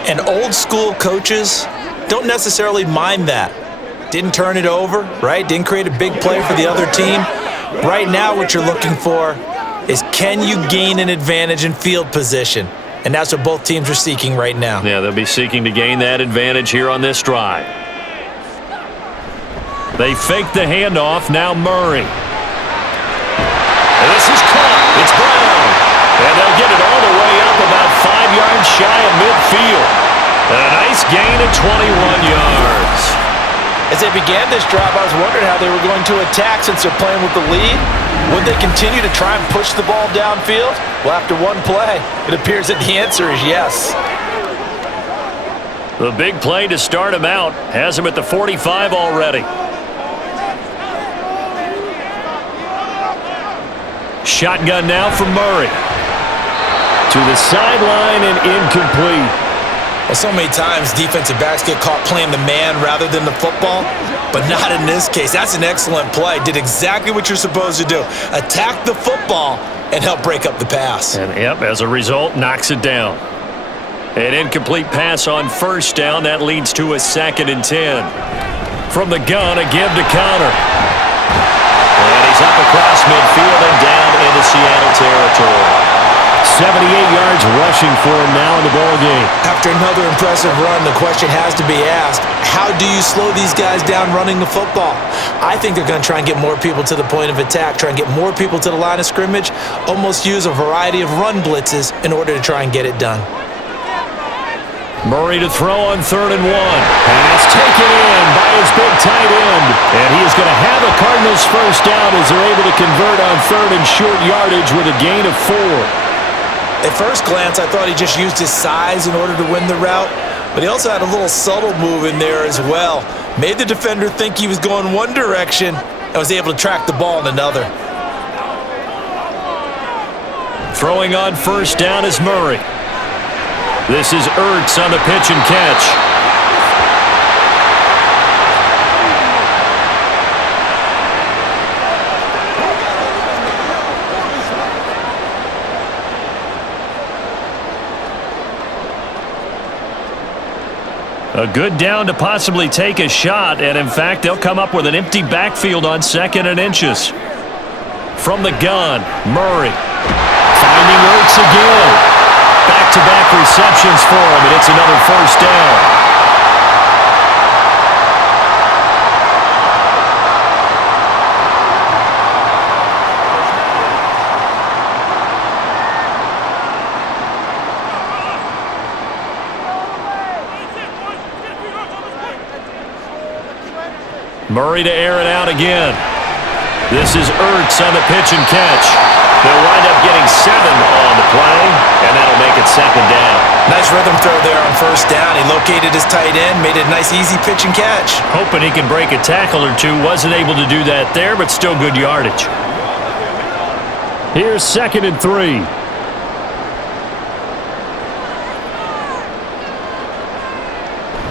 And old school coaches don't necessarily mind that. Didn't turn it over, right? Didn't create a big play for the other team. Right now what you're looking for is can you gain an advantage in field position? And that's what both teams are seeking right now. Yeah, they'll be seeking to gain that advantage here on this drive. They fake the handoff, now Murray. And this is caught. It's Brown. And they'll get it all the way up about 5 yards shy of midfield. A nice gain of 21 yards. As they began this drive, I was wondering how they were going to attack since they're playing with the lead. Would they continue to try and push the ball downfield? Well, after one play, it appears that the answer is yes. The big play to start him out has him at the 45 already. Shotgun now for Murray. To the sideline and incomplete. Well, so many times defensive backs get caught playing the man rather than the football, but not in this case. That's an excellent play. Did exactly what you're supposed to do. Attack the football and help break up the pass. And, yep, as a result, knocks it down. An incomplete pass on 1st down. That leads to a 2nd and 10. From the gun, a give to Connor. And he's up across midfield and down into Seattle territory. 78 yards rushing for him now in the ball game. After another impressive run, the question has to be asked, how do you slow these guys down running the football? I think they're going to try and get more people to the point of attack, try and get more people to the line of scrimmage, almost use a variety of run blitzes in order to try and get it done. Murray to throw on 3rd and 1. Pass taken in by his big tight end. And he is going to have a Cardinals 1st down as they're able to convert on 3rd and short yardage with a gain of 4. At first glance, I thought he just used his size in order to win the route, but he also had a little subtle move in there as well. Made the defender think he was going one direction and was able to track the ball in another. Throwing on 1st down is Murray. This is Ertz on the pitch and catch. A good down to possibly take a shot, and in fact, they'll come up with an empty backfield on 2nd and inches. From the gun, Murray. Finding Ertz again. Back-to-back receptions for him, and it's another 1st down. Murray to air it out again. This is Ertz on the pitch and catch. They'll wind up getting 7 on the play, and that'll make it 2nd down. Nice rhythm throw there on 1st down. He located his tight end, made it a nice, easy pitch and catch. Hoping he can break a tackle or two. Wasn't able to do that there, but still good yardage. Here's 2nd and 3.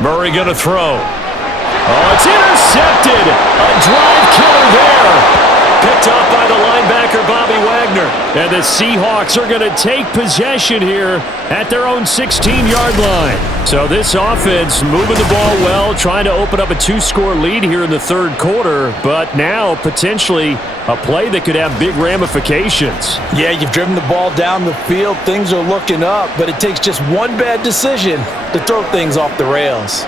Murray going to throw. Oh, it's intercepted. A drive killer there. Picked off by the linebacker, Bobby Wagner. And the Seahawks are going to take possession here at their own 16-yard line. So this offense moving the ball well, trying to open up a 2-score lead here in the 3rd quarter, but now potentially a play that could have big ramifications. Yeah, you've driven the ball down the field. Things are looking up, but it takes just one bad decision to throw things off the rails.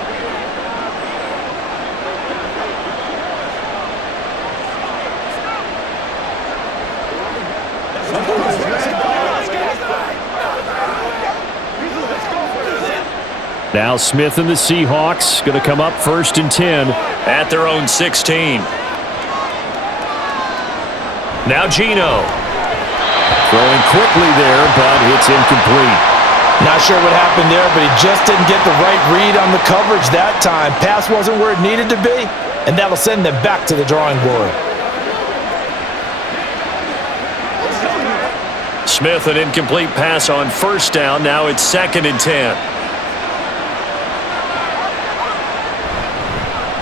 Now Smith and the Seahawks going to come up 1st and 10 at their own 16. Now Geno. Throwing quickly there, but it's incomplete. Not sure what happened there, but he just didn't get the right read on the coverage that time. Pass wasn't where it needed to be, and that'll send them back to the drawing board. Smith, an incomplete pass on 1st down. Now it's 2nd and 10.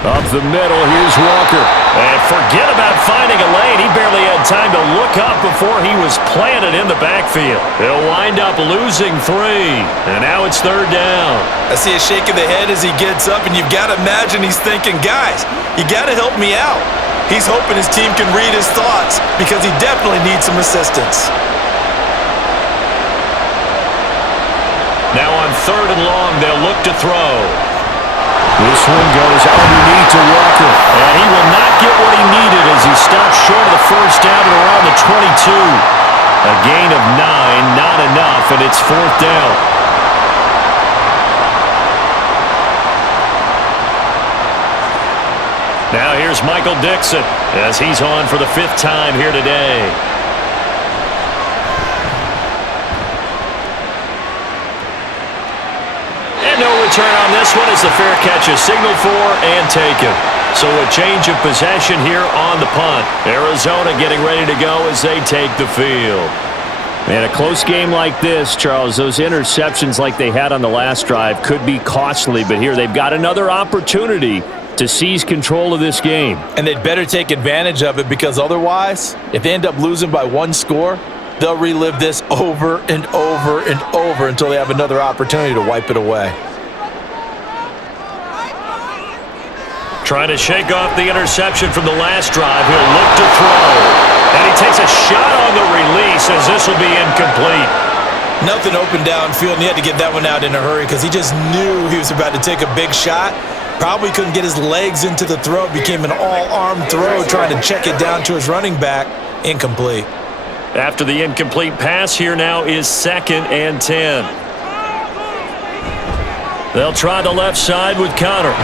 Up the middle, here's Walker. And forget about finding a lane. He barely had time to look up before he was planted in the backfield. They'll wind up losing 3. And now it's 3rd down. I see a shake of the head as he gets up, and you've got to imagine he's thinking, guys, you got to help me out. He's hoping his team can read his thoughts because he definitely needs some assistance. Now on 3rd and long, they'll look to throw. This one goes underneath to Walker. And he will not get what he needed as he stops short of the 1st down at around the 22. A gain of 9, not enough, and it's 4th down. Now here's Michael Dixon as he's on for the 5th time here today. No return on this one as the fair catch is signaled for and taken. So a change of possession here on the punt. Arizona getting ready to go as they take the field. Man, a close game like this, Charles, those interceptions like they had on the last drive could be costly, but here they've got another opportunity to seize control of this game. And they'd better take advantage of it because otherwise, if they end up losing by 1 score, they'll relive this over and over and over until they have another opportunity to wipe it away. Trying to shake off the interception from the last drive. He'll look to throw. And he takes a shot on the release as this will be incomplete. Nothing open downfield, and he had to get that one out in a hurry because he just knew he was about to take a big shot. Probably couldn't get his legs into the throw. Became an all-arm throw trying to check it down to his running back. Incomplete. After the incomplete pass, here now is 2nd and 10. They'll try the left side with Connor.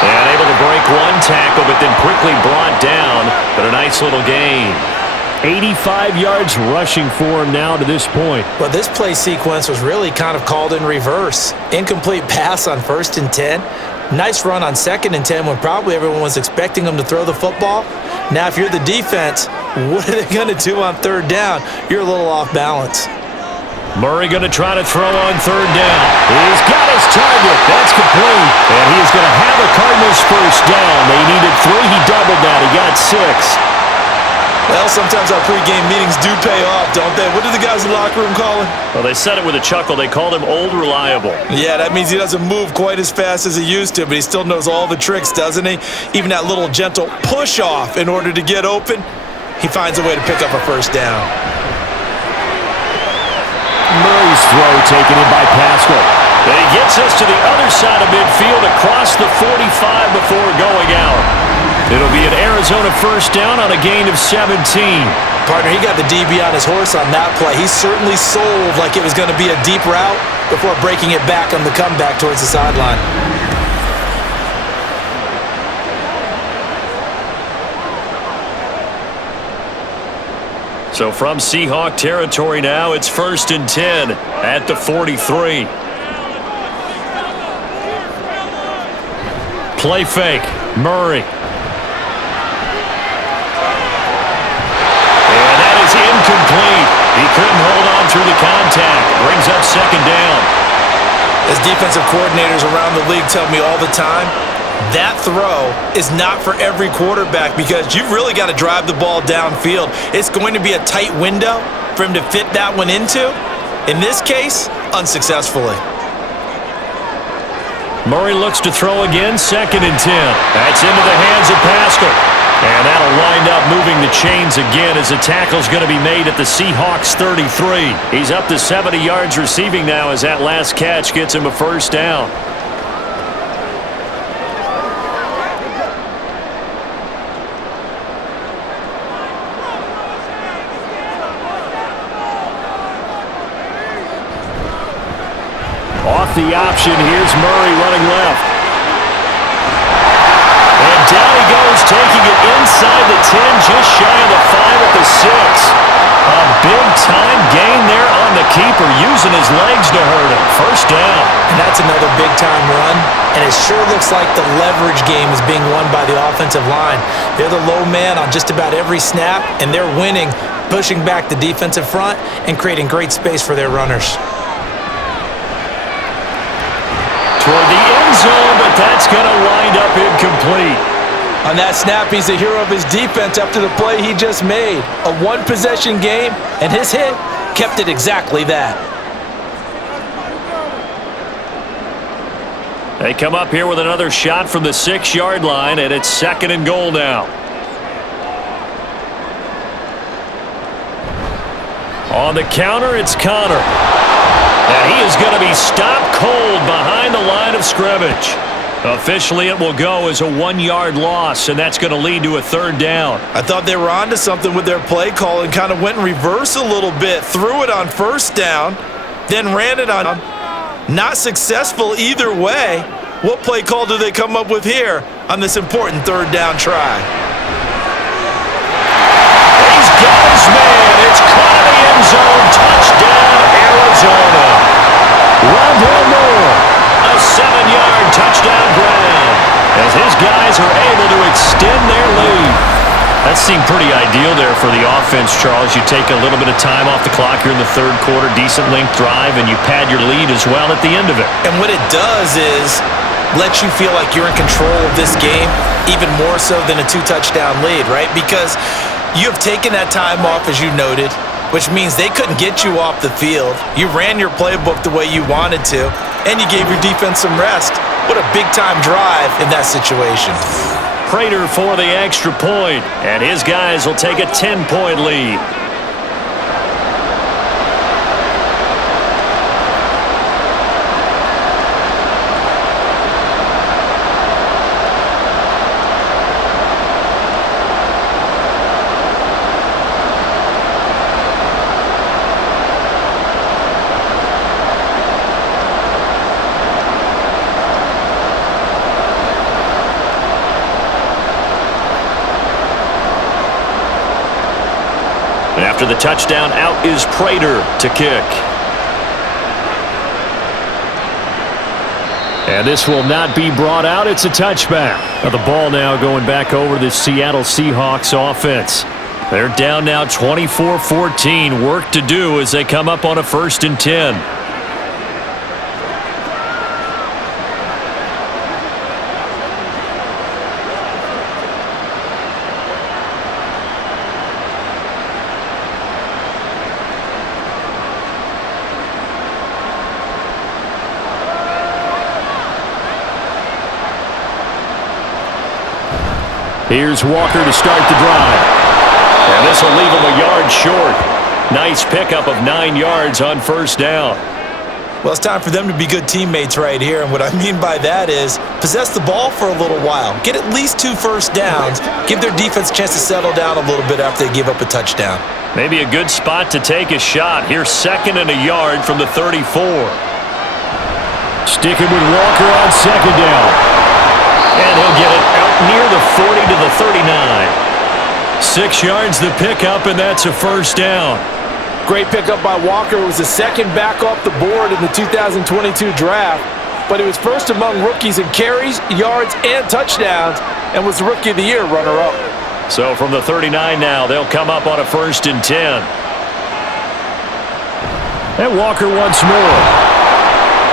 And able to break 1 tackle, but then quickly brought down. But a nice little gain. 85 yards rushing for him now to this point. Well, this play sequence was really kind of called in reverse. Incomplete pass on 1st and 10. Nice run on 2nd and 10 when probably everyone was expecting him to throw the football. Now, if you're the defense, what are they going to do on 3rd down? You're a little off balance. Murray going to try to throw on 3rd down. He's got his target. That's complete. And he is going to have a Cardinals 1st down. They needed 3. He doubled that. He got 6. Well, sometimes our pregame meetings do pay off, don't they? What do the guys in the locker room call him? Well, they said it with a chuckle. They called him Old Reliable. Yeah, that means he doesn't move quite as fast as he used to, but he still knows all the tricks, doesn't he? Even that little gentle push-off in order to get open, he finds a way to pick up a 1st down. Murray's throw taken in by Pascal. And he gets us to the other side of midfield across the 45 before going out. It'll be an Arizona 1st down on a gain of 17. Partner, he got the DB on his horse on that play. He certainly sold like it was going to be a deep route before breaking it back on the comeback towards the sideline. So from Seahawk territory now, it's 1st and 10 at the 43. Play fake. Murray. And that is incomplete. He couldn't hold on through the contact. Brings up 2nd down. As defensive coordinators around the league tell me all the time, that throw is not for every quarterback because you've really got to drive the ball downfield. It's going to be a tight window for him to fit that one into. In this case, unsuccessfully. Murray looks to throw again, 2nd and 10. That's into the hands of Pascal. And that'll wind up moving the chains again as the tackle's going to be made at the Seahawks 33. He's up to 70 yards receiving now as that last catch gets him a 1st down. Off the option, here's Murray running left. And down he goes, taking it inside the 10, just shy of the 5 at the 6. A big-time gain there on the keeper, using his legs to hurt him. 1st down. And that's another big-time run, and it sure looks like the leverage game is being won by the offensive line. They're the low man on just about every snap, and they're winning, pushing back the defensive front and creating great space for their runners. Toward the end zone, but that's going to wind up incomplete. On that snap, he's the hero of his defense after the play he just made. A one-possession game, and his hit kept it exactly that. They come up here with another shot from the 6-yard line, and it's 2nd and goal now. On the counter, it's Connor. And he is going to be stopped cold behind the line of scrimmage. Officially, it will go as a 1-yard loss, and that's going to lead to a 3rd down. I thought they were onto something with their play call and kind of went in reverse a little bit. Threw it on 1st down, then ran it on. Not successful either way. What play call do they come up with here on this important 3rd down try? He's got his man. It's caught in the end zone. Touchdown, Arizona. Rondell Moore, a 7-yard touchdown grab as his guys are able to extend their lead. That seemed pretty ideal there for the offense, Charles. You take a little bit of time off the clock here in the 3rd quarter, decent length drive, and you pad your lead as well at the end of it. And what it does is let you feel like you're in control of this game, even more so than a 2-touchdown lead, right? Because you have taken that time off, as you noted, which means they couldn't get you off the field. You ran your playbook the way you wanted to, and you gave your defense some rest. What a big-time drive in that situation. Prater for the extra point, and his guys will take a 10-point lead. After the touchdown, out is Prater to kick. And this will not be brought out. It's a touchback. Now the ball now going back over the Seattle Seahawks offense. They're down now 24-14. Work to do as they come up on a 1st and 10. Here's Walker to start the drive. And this will leave him a yard short. Nice pickup of 9 yards on 1st down. Well, it's time for them to be good teammates right here. And what I mean by that is possess the ball for a little while. Get at least 2 first downs. Give their defense a chance to settle down a little bit after they give up a touchdown. Maybe a good spot to take a shot. Here's 2nd and a yard from the 34. Sticking with Walker on 2nd down. And he'll get it out near the 40 to the 39. 6 yards the pickup, and that's a first down. Great pickup by Walker. It was the second back off the board in the 2022 draft, but he was first among rookies in carries, yards, and touchdowns, and was the Rookie of the Year runner-up. So from the 39 now, they'll come up on a 1st and 10. And Walker once more.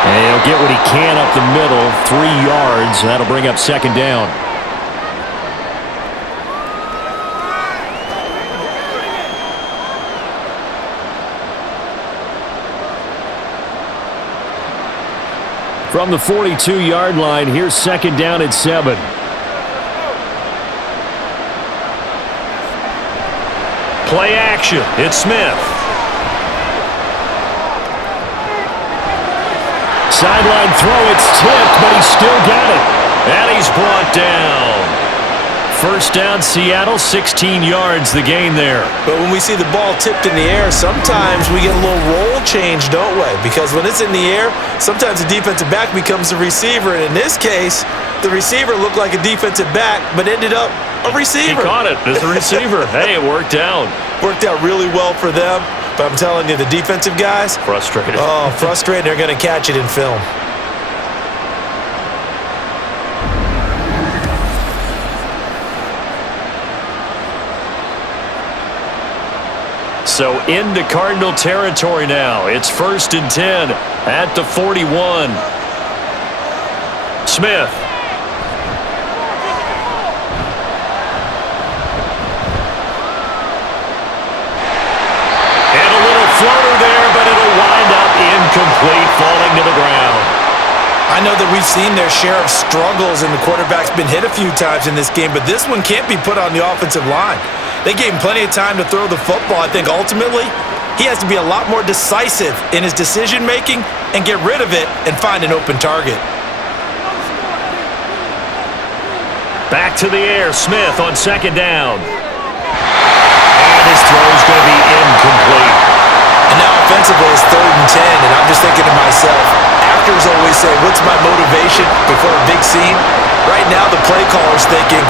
And he'll get what he can up the middle, 3 yards. That'll bring up 2nd down. From the 42-yard line, here's 2nd down at 7. Play action. It's Smith. Sideline throw. It's tipped, but he's still got it. And he's brought down. First down, Seattle, 16 yards the gain there. But when we see the ball tipped in the air, sometimes we get a little roll change, don't we? Because when it's in the air, sometimes the defensive back becomes the receiver. And in this case, the receiver looked like a defensive back, but ended up a receiver. He caught it as the receiver. Hey, it worked out. Worked out really well for them. But I'm telling you, the defensive guys, frustrated. Oh, frustrated. They're going to catch it in film. So into Cardinal territory now. It's 1st and 10 at the 41. Smith. And a little floater there, but it'll wind up incomplete, falling to the ground. I know that we've seen their share of struggles, and the quarterback's been hit a few times in this game, but this one can't be put on the offensive line. They gave him plenty of time to throw the football. I think ultimately he has to be a lot more decisive in his decision-making and get rid of it and find an open target. Back to the air. Smith on 2nd down. And his throw's going to be incomplete. And now offensively it's 3rd and 10, and I'm just thinking to myself, actors always say, what's my motivation before a big scene? Right now the play caller's thinking,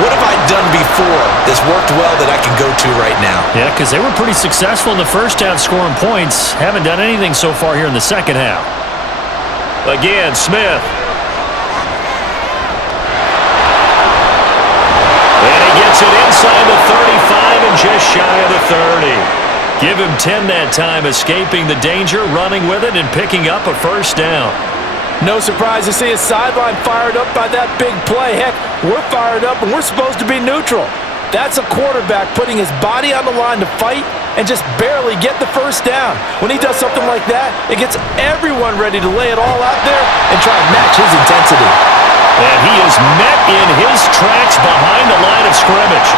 what have I done before that's worked well that I can go to right now? Yeah, because they were pretty successful in the first half scoring points. Haven't done anything so far here in the second half. Again, Smith. And he gets it inside the 35 and just shy of the 30. Give him 10 that time, escaping the danger, running with it, and picking up a first down. No surprise to see a sideline fired up by that big play. Heck, we're fired up and we're supposed to be neutral. That's a quarterback putting his body on the line to fight and just barely get the first down. When he does something like that, it gets everyone ready to lay it all out there and try to match his intensity. And he is met in his tracks behind the line of scrimmage.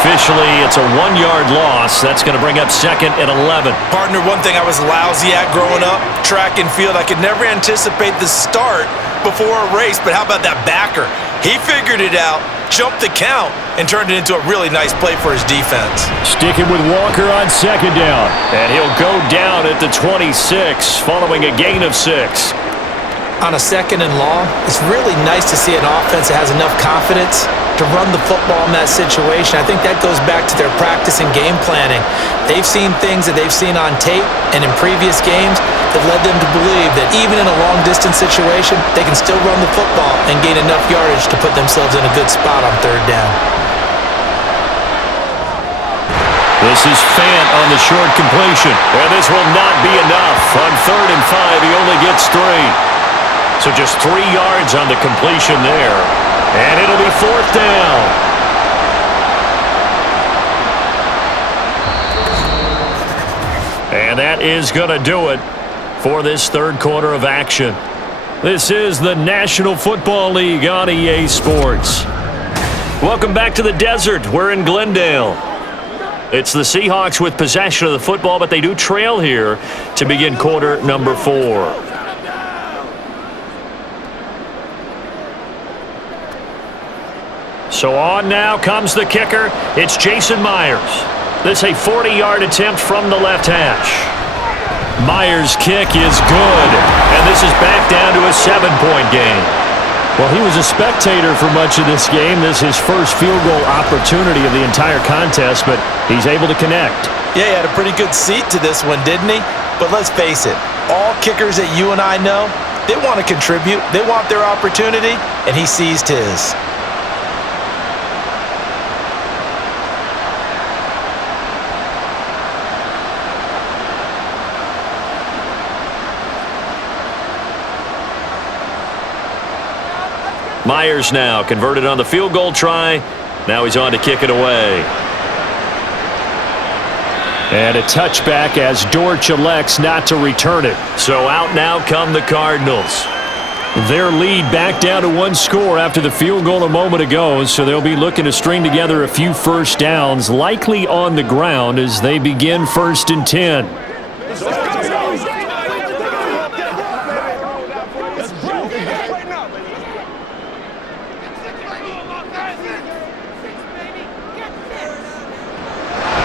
Officially, it's a 1-yard loss. That's going to bring up 2nd and 11. Partner, one thing I was lousy at growing up, track and field, I could never anticipate the start before a race, but how about that backer? He figured it out, jumped the count, and turned it into a really nice play for his defense. Sticking with Walker on 2nd down. And he'll go down at the 26, following a gain of 6. On a 2nd and long, it's really nice to see an offense that has enough confidence to run the football in that situation. I think that goes back to their practice and game planning. They've seen things that they've seen on tape and in previous games that led them to believe that even in a long-distance situation, they can still run the football and gain enough yardage to put themselves in a good spot on 3rd down. This is Fant on the short completion. And this will not be enough. On 3rd and 5, he only gets 3. So just 3 yards on the completion there. And it'll be 4th down. And that is going to do it for this 3rd quarter of action. This is the National Football League on EA Sports. Welcome back to the desert. We're in Glendale. It's the Seahawks with possession of the football, but they do trail here to begin quarter number 4. So on now comes the kicker. It's Jason Myers. This is a 40-yard attempt from the left hash. Myers' kick is good, and this is back down to a 7-point game. Well, he was a spectator for much of this game. This is his first field goal opportunity of the entire contest, but he's able to connect. Yeah, he had a pretty good seat to this one, didn't he? But let's face it, all kickers that you and I know, they want to contribute. They want their opportunity, and he seized his. Myers now converted on the field goal try. Now he's on to kick it away. And a touchback as Dortch elects not to return it. So out now come the Cardinals. Their lead back down to one score after the field goal a moment ago, so they'll be looking to string together a few first downs, likely on the ground as they begin 1st and 10.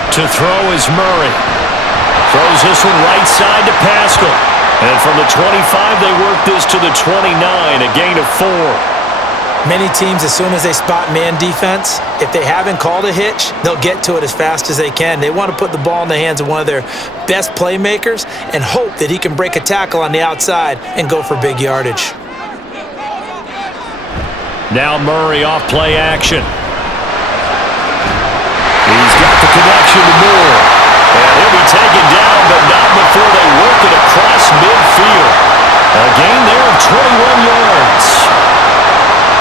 To throw is Murray. Throws this one right side to Pascal. And from the 25, they work this to the 29, a gain of 4. Many teams, as soon as they spot man defense, if they haven't called a hitch, they'll get to it as fast as they can. They want to put the ball in the hands of one of their best playmakers and hope that he can break a tackle on the outside and go for big yardage. Now Murray off play action. He's got the connection to Moore. And he'll be taken down, but not before they work it across midfield. A gain there of 21 yards.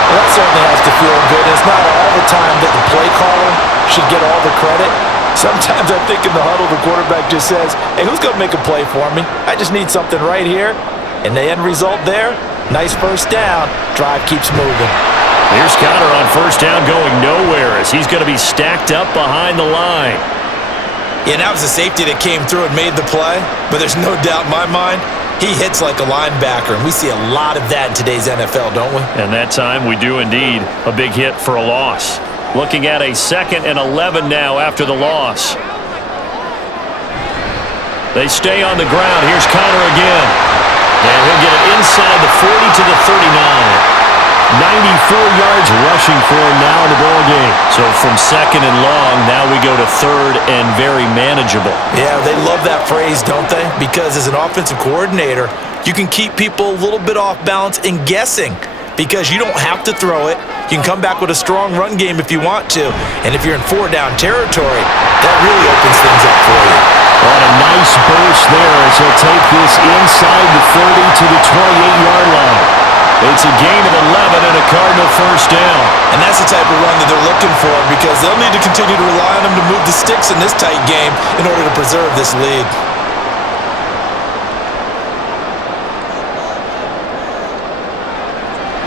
Well, that certainly has to feel good. It's not all the time that the play caller should get all the credit. Sometimes I think in the huddle, the quarterback just says, hey, who's going to make a play for me? I just need something right here. And the end result there, nice first down. Drive keeps moving. Here's Connor on first down going nowhere as he's going to be stacked up behind the line. Yeah, that was a safety that came through and made the play. But there's no doubt in my mind, he hits like a linebacker. And we see a lot of that in today's NFL, don't we? And that time we do indeed. A big hit for a loss. Looking at a 2nd and 11 now after the loss. They stay on the ground. Here's Connor again. And he'll get it inside the 40 to the 39. 94 yards rushing for him now in the ball game. So from 2nd and long, now we go to 3rd and very manageable. Yeah, they love that phrase, don't they? Because as an offensive coordinator, you can keep people a little bit off balance and guessing because you don't have to throw it. You can come back with a strong run game if you want to. And if you're in 4-down territory, that really opens things up for you. On a nice burst there as he'll take this inside the 30 to the 28-yard line. It's a gain of 11 and a Cardinal first down. And that's the type of run that they're looking for because they'll need to continue to rely on them to move the sticks in this tight game in order to preserve this lead.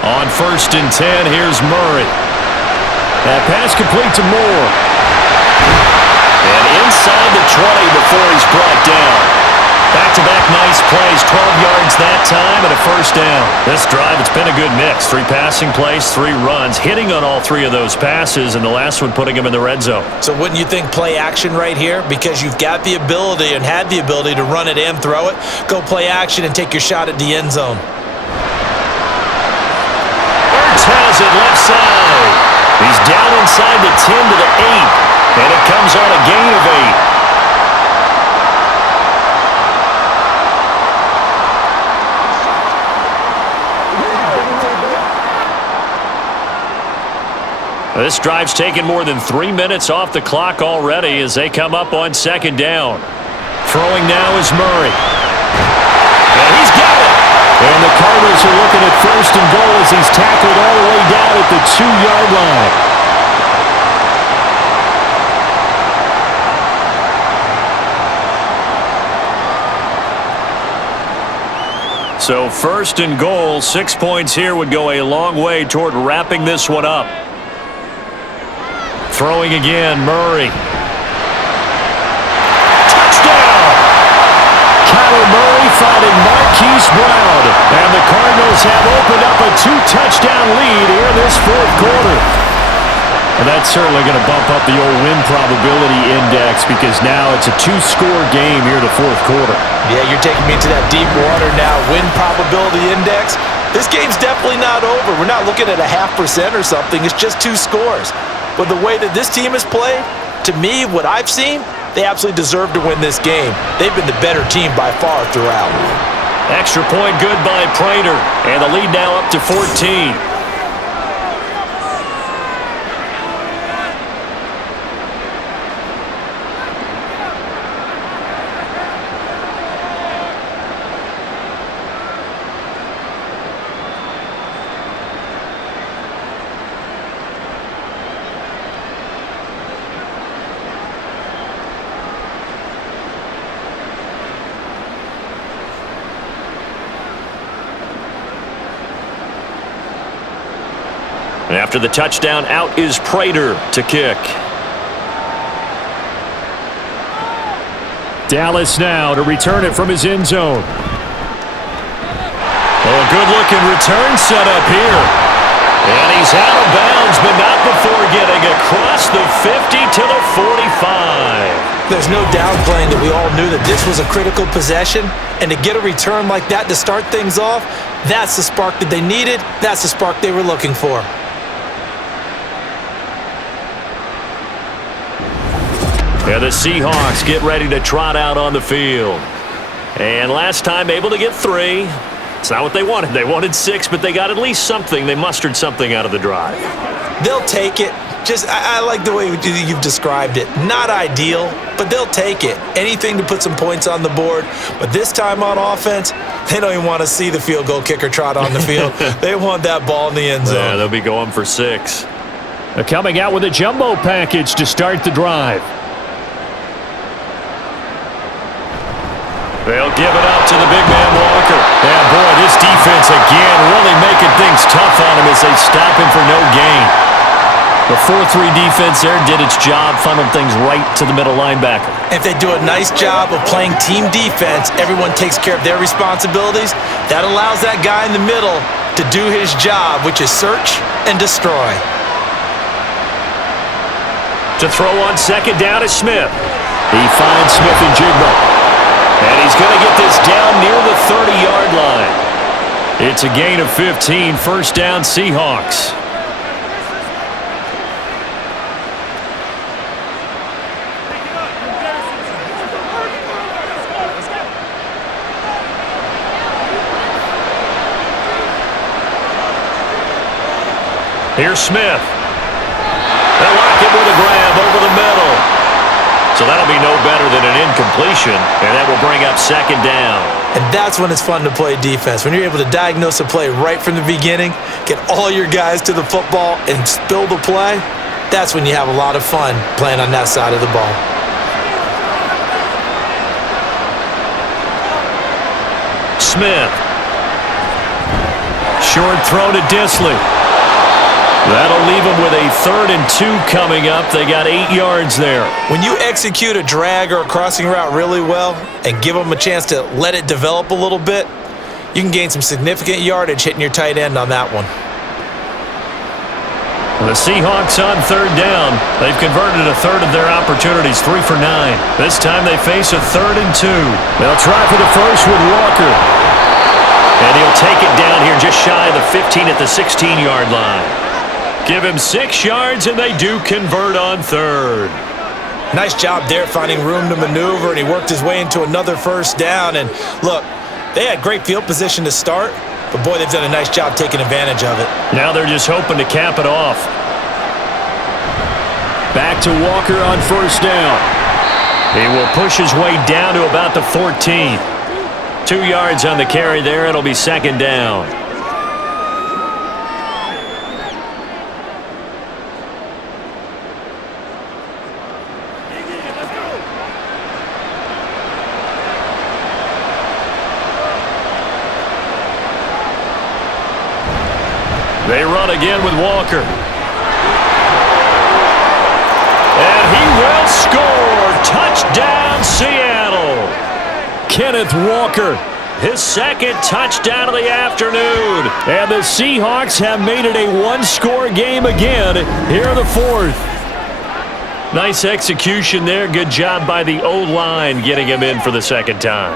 On 1st and 10, here's Murray. That pass complete to Moore. And inside the 20 before he's brought down. Back-to-back nice plays, 12 yards that time and a first down. This drive, it's been a good mix. 3 passing plays, 3 runs, hitting on all 3 of those passes, and the last one putting him in the red zone. So wouldn't you think play action right here? Because you've got the ability and had the ability to run it and throw it. Go play action and take your shot at the end zone. Ertz has it left side. He's down inside the 10 to the 8, and it comes on a gain of 8. This drive's taken more than 3 minutes off the clock already as they come up on 2nd down. Throwing now is Murray. And he's got it! And the Cardinals are looking at 1st and goal as he's tackled all the way down at the 2-yard line. So 1st and goal, 6 points here would go a long way toward wrapping this one up. Throwing again, Murray. Touchdown! Kyler Murray finding Marquise Brown. And the Cardinals have opened up a 2-touchdown lead here in this 4th quarter. And that's certainly going to bump up the old win probability index because now it's a 2-score game here in the 4th quarter. Yeah, you're taking me to that deep water now. Win probability index. This game's definitely not over. We're not looking at a 0.5% or something. It's just 2 scores. But the way that this team has played, to me, what I've seen, they absolutely deserve to win this game. They've been the better team by far throughout. Extra point good by Prater. And the lead now up to 14. And after the touchdown, out is Prater to kick. Dallas now to return it from his end zone. Oh, good-looking return set up here. And he's out of bounds, but not before getting across the 50 to the 45. There's no downplaying that we all knew that this was a critical possession, and to get a return like that to start things off, that's the spark that they needed. That's the spark they were looking for. And the Seahawks get ready to trot out on the field. And last time able to get 3. It's not what they wanted. They wanted 6, but they got at least something. They mustered something out of the drive. They'll take it. I like the way you've described it. Not ideal, but they'll take it. Anything to put some points on the board. But this time on offense, they don't even want to see the field goal kicker trot on the field. They want that ball in the end zone. Yeah, they'll be going for 6. They're coming out with a jumbo package to start the drive. They'll give it up to the big man Walker. And boy, this defense again really making things tough on him as they stop him for no gain. The 4-3 defense there did its job, funneled things right to the middle linebacker. If they do a nice job of playing team defense, everyone takes care of their responsibilities. That allows that guy in the middle to do his job, which is search and destroy. To throw on second down is Smith. He finds Smith and Jigba. And he's going to get this down near the 30-yard line. It's a gain of 15, first down Seahawks. Here's Smith. They'll lock it with a grab over the middle. So that'll be no better than an incompletion, and that will bring up second down. And that's when it's fun to play defense. When you're able to diagnose a play right from the beginning, get all your guys to the football, and spill the play, that's when you have a lot of fun playing on that side of the ball. Smith. Short throw to Disley. That'll leave them with a 3rd and 2 coming up. They got 8 yards there. When you execute a drag or a crossing route really well and give them a chance to let it develop a little bit, you can gain some significant yardage hitting your tight end on that one. The Seahawks on 3rd down. They've converted a 1/3 of their opportunities, 3 for 9. This time they face a 3rd and 2. They'll try for the first with Walker. And he'll take it down here just shy of the 15 at the 16-yard line. Give him 6 yards, and they do convert on 3rd. Nice job there finding room to maneuver, and he worked his way into another first down. And look, they had great field position to start, but boy, they've done a nice job taking advantage of it. Now they're just hoping to cap it off. Back to Walker on first down. He will push his way down to about the 14. 2 yards on the carry there. It'll be second down. They run again with Walker. And he will score. Touchdown, Seattle. Kenneth Walker. His 2nd touchdown of the afternoon. And the Seahawks have made it a 1-score game again here in the 4th. Nice execution there. Good job by the O-line getting him in for the 2nd time.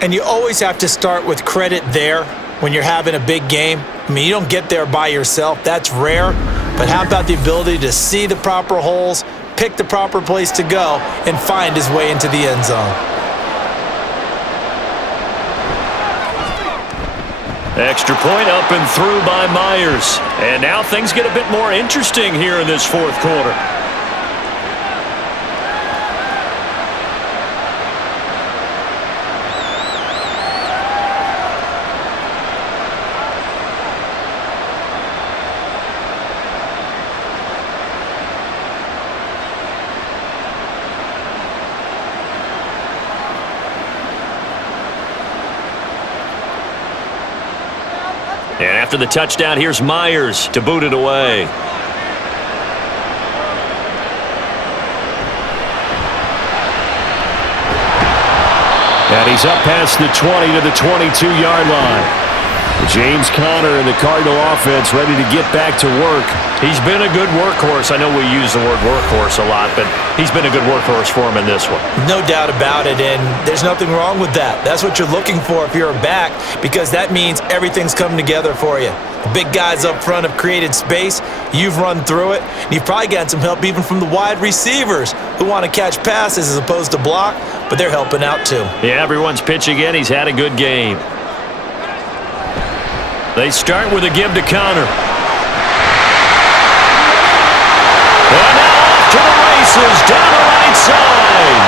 And you always have to start with credit there. when you're having a big game. I mean, you don't get there by yourself. That's rare. But how about the ability to see the proper holes, pick the proper place to go, and find his way into the end zone? Extra point up and through by Myers. And now things get a bit more interesting here in this fourth quarter. And after the touchdown, here's Myers to boot it away. And he's up past the 20 to the 22-yard line. James Conner and the Cardinal offense ready to get back to work. He's been a good workhorse. I know we use the word workhorse a lot, but he's been a good workhorse for him in this one. No doubt about it, and there's nothing wrong with that. That's what you're looking for if you're a back, because that means everything's coming together for you. The big guys up front have created space. You've run through it. And you've probably gotten some help even from the wide receivers who want to catch passes as opposed to block, but they're helping out too. Yeah, everyone's pitching in. He's had a good game. They start with a give to Conner. And now off to the races down the right side.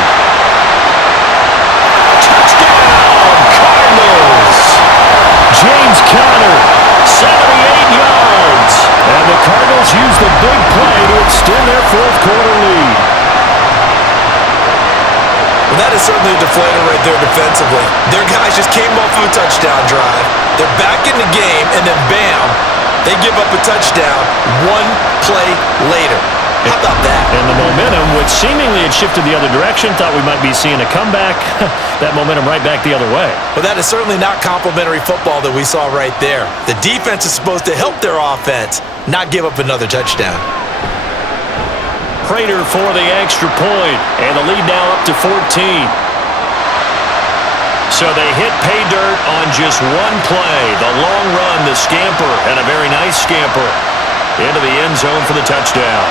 Touchdown, Cardinals. James Conner, 78 yards. and the Cardinals use the big play to extend their fourth quarter lead. Well, that is certainly a deflator right there defensively. Their guys just came off of a touchdown drive. They're back in the game, and then bam, they give up a touchdown one play later. How about that? And the momentum, which seemingly had shifted the other direction, thought we might be seeing a comeback. That momentum right back the other way. Well, that is certainly not complimentary football that we saw right there. The defense is supposed to help their offense, not give up another touchdown. Prater for the extra point, and the lead now up to 14. So they hit pay dirt on just one play. The long run, the scamper, and a very nice scamper into the end zone for the touchdown.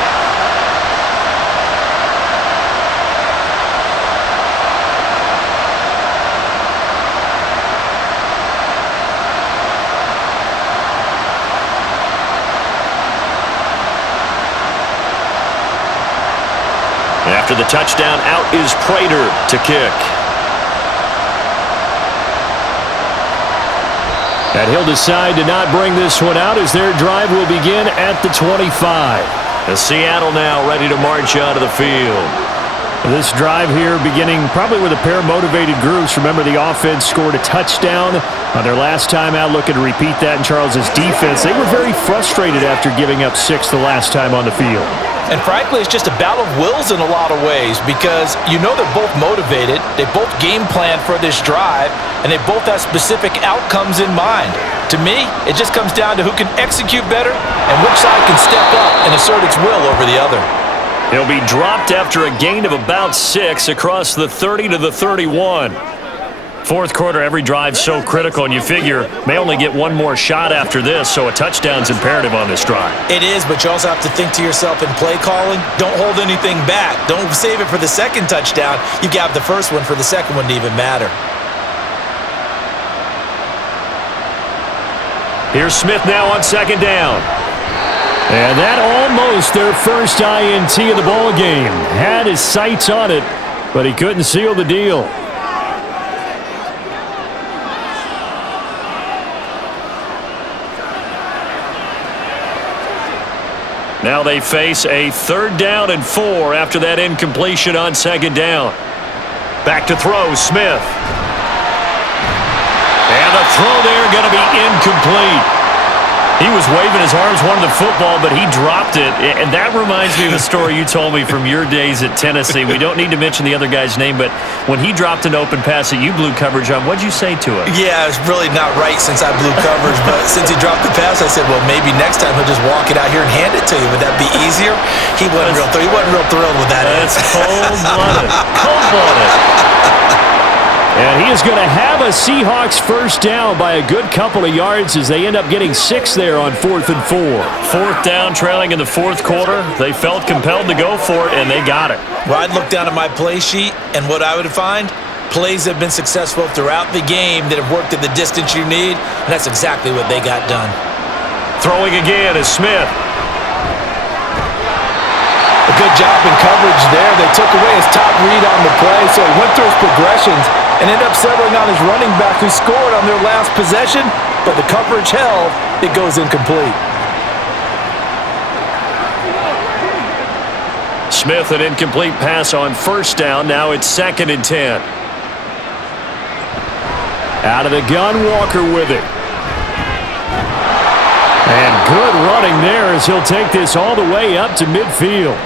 After the touchdown, out is Prater to kick. And he'll decide to not bring this one out as their drive will begin at the 25. And Seattle now ready to march out of the field. This drive here beginning probably with a pair of motivated groups. Remember, the offense scored a touchdown on their last time out. Looking to repeat that in Charles's defense. They were very frustrated after giving up 6 the last time on the field. And frankly, it's just a battle of wills in a lot of ways because you know they're both motivated, they both game plan for this drive, and they both have specific outcomes in mind. To me, it just comes down to who can execute better and which side can step up and assert its will over the other. He'll be dropped after a gain of about 6 across the 30 to the 31. Fourth quarter, every drive's so critical, and you figure may only get one more shot after this, so a touchdown's imperative on this drive. It is, but you also have to think to yourself in play calling, don't hold anything back. Don't save it for the second touchdown. You got the first one for the second one to even matter. Here's Smith now on second down. And that almost their first INT of the ball game. Had his sights on it, but he couldn't seal the deal. Now they face a 3rd down and 4 after that incompletion on second down. Back to throw, Smith. And the throw there going to be incomplete. He was waving his arms, wanted the football, but he dropped it. And that reminds me of the story you told me from your days at Tennessee. We don't need to mention the other guy's name, but when he dropped an open pass that you blew coverage on, what'd you say to him? Yeah, it's really not right since I blew coverage, but since he dropped the pass, I said, well, maybe next time he'll just walk it out here and hand it to you. Would that be easier? He wasn't real thrilled with that. That's cold-blooded. Cold-blooded. And He is going to have a Seahawks first down by a good couple of yards as they end up getting 6 there on 4th and 4. 4th down, trailing in the 4th quarter. They felt compelled to go for it, and they got it. Well, I'd look down at my play sheet, and what I would find, plays have been successful throughout the game that have worked at the distance you need, and that's exactly what they got done. Throwing again is Smith. A good job in coverage there. They took away his top read on the play, so he went through his progressions and ended up settling on his running back who scored on their last possession, but the coverage held. It goes incomplete. Smith, an incomplete pass on 1st down. Now it's 2nd and 10. Out of the gun, Walker with it. And good running there as he'll take this all the way up to midfield.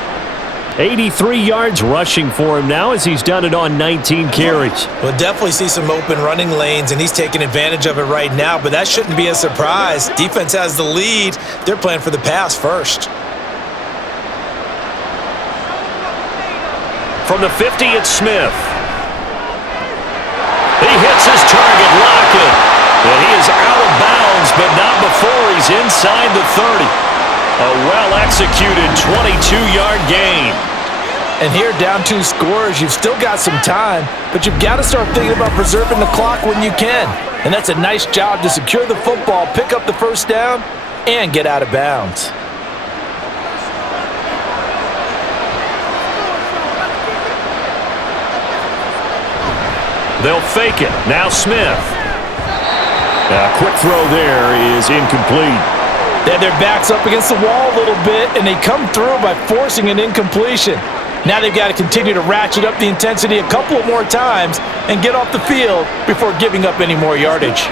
83 yards rushing for him now as he's done it on 19 carries. We'll definitely see some open running lanes, and he's taking advantage of it right now, but that shouldn't be a surprise. Defense has the lead. They're playing for the pass first. From the 50, it's Smith. He hits his target, Lockett. And he is out of bounds, but not before he's inside the 30. A well-executed 22-yard gain. And here, down 2 scores, you've still got some time, but you've got to start thinking about preserving the clock when you can. And that's a nice job to secure the football, pick up the first down, and get out of bounds. They'll fake it. Now Smith. A quick throw there is incomplete. They had their backs up against the wall a little bit, and they come through by forcing an incompletion. Now they've got to continue to ratchet up the intensity a couple of more times and get off the field before giving up any more yardage.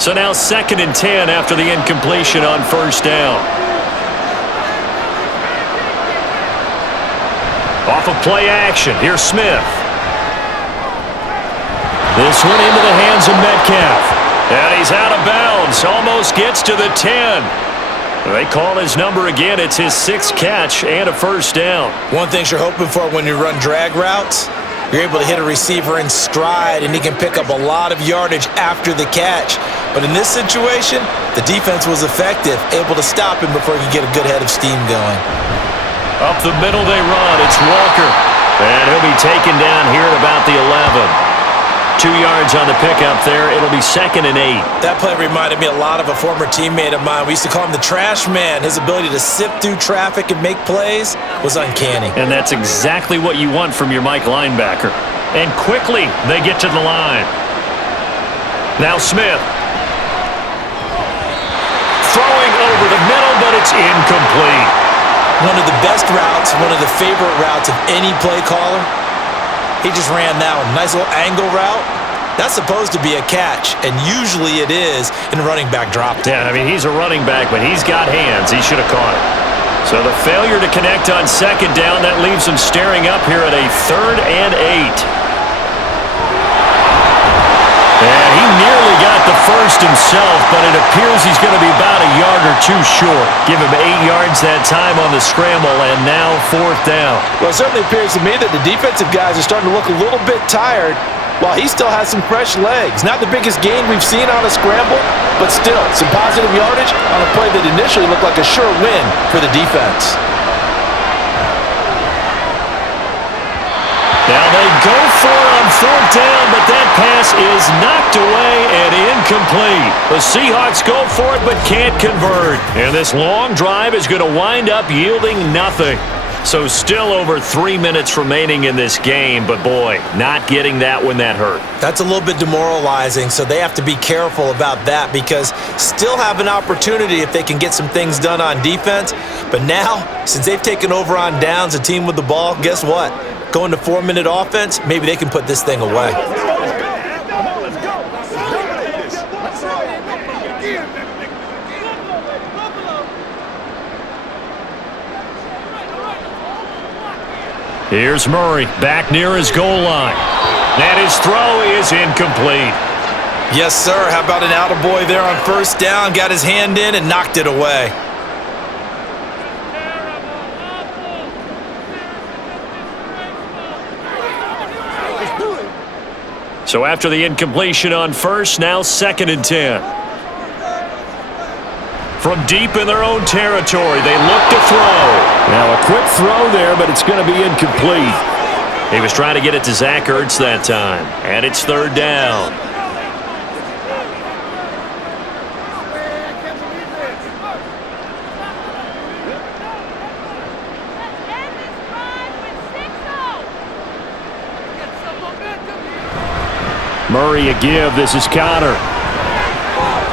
So now 2nd and 10 after the incompletion on 1st down. Off of play action, here's Smith. This one into the hands of Metcalf. And he's out of bounds, almost gets to the 10. They call his number again. It's his 6th catch and a first down. One thing you're hoping for when you run drag routes, you're able to hit a receiver in stride, and he can pick up a lot of yardage after the catch. But in this situation, the defense was effective, able to stop him before he could get a good head of steam going. Up the middle they run. It's Walker. And he'll be taken down here at about the 11. 2 yards on the pickup there. It'll be 2nd and 8. That play reminded me a lot of a former teammate of mine. We used to call him the trash man. His ability to sift through traffic and make plays was uncanny. And that's exactly what you want from your Mike linebacker. And quickly they get to the line. Now Smith. Throwing over the middle, but it's incomplete. One of the best routes, one of the favorite routes of any play caller. He just ran that one. Nice little angle route. That's supposed to be a catch, and usually it is in running back drop. Yeah, I mean, he's a running back, but he's got hands. He should have caught it. So the failure to connect on 2nd down, that leaves him staring up here at a 3rd and 8. And he nearly got the first himself, but it appears he's going to be about a yard or 2 short. Give him 8 yards that time on the scramble, and now 4th down. Well, it certainly appears to me that the defensive guys are starting to look a little bit tired while he still has some fresh legs. Not the biggest gain we've seen on a scramble, but still some positive yardage on a play that initially looked like a sure win for the defense. Now they go for it on 4th down, but that pass is knocked away and incomplete. The Seahawks go for it but can't convert. And this long drive is going to wind up yielding nothing. So still over 3 minutes remaining in this game, but boy, not getting that when that hurt. That's a little bit demoralizing, so they have to be careful about that because still have an opportunity if they can get some things done on defense. But now, since they've taken over on downs, a team with the ball, guess what? Going to 4-minute offense, maybe they can put this thing away. Here's Murray, back near his goal line. And his throw is incomplete. Yes, sir. How about an attaboy there on 1st down? Got his hand in and knocked it away. So after the incompletion on first, now 2nd and 10. From deep in their own territory, they look to throw. Now a quick throw there, but it's going to be incomplete. He was trying to get it to Zach Ertz that time, and it's 3rd down. Murray a give. This is Connor.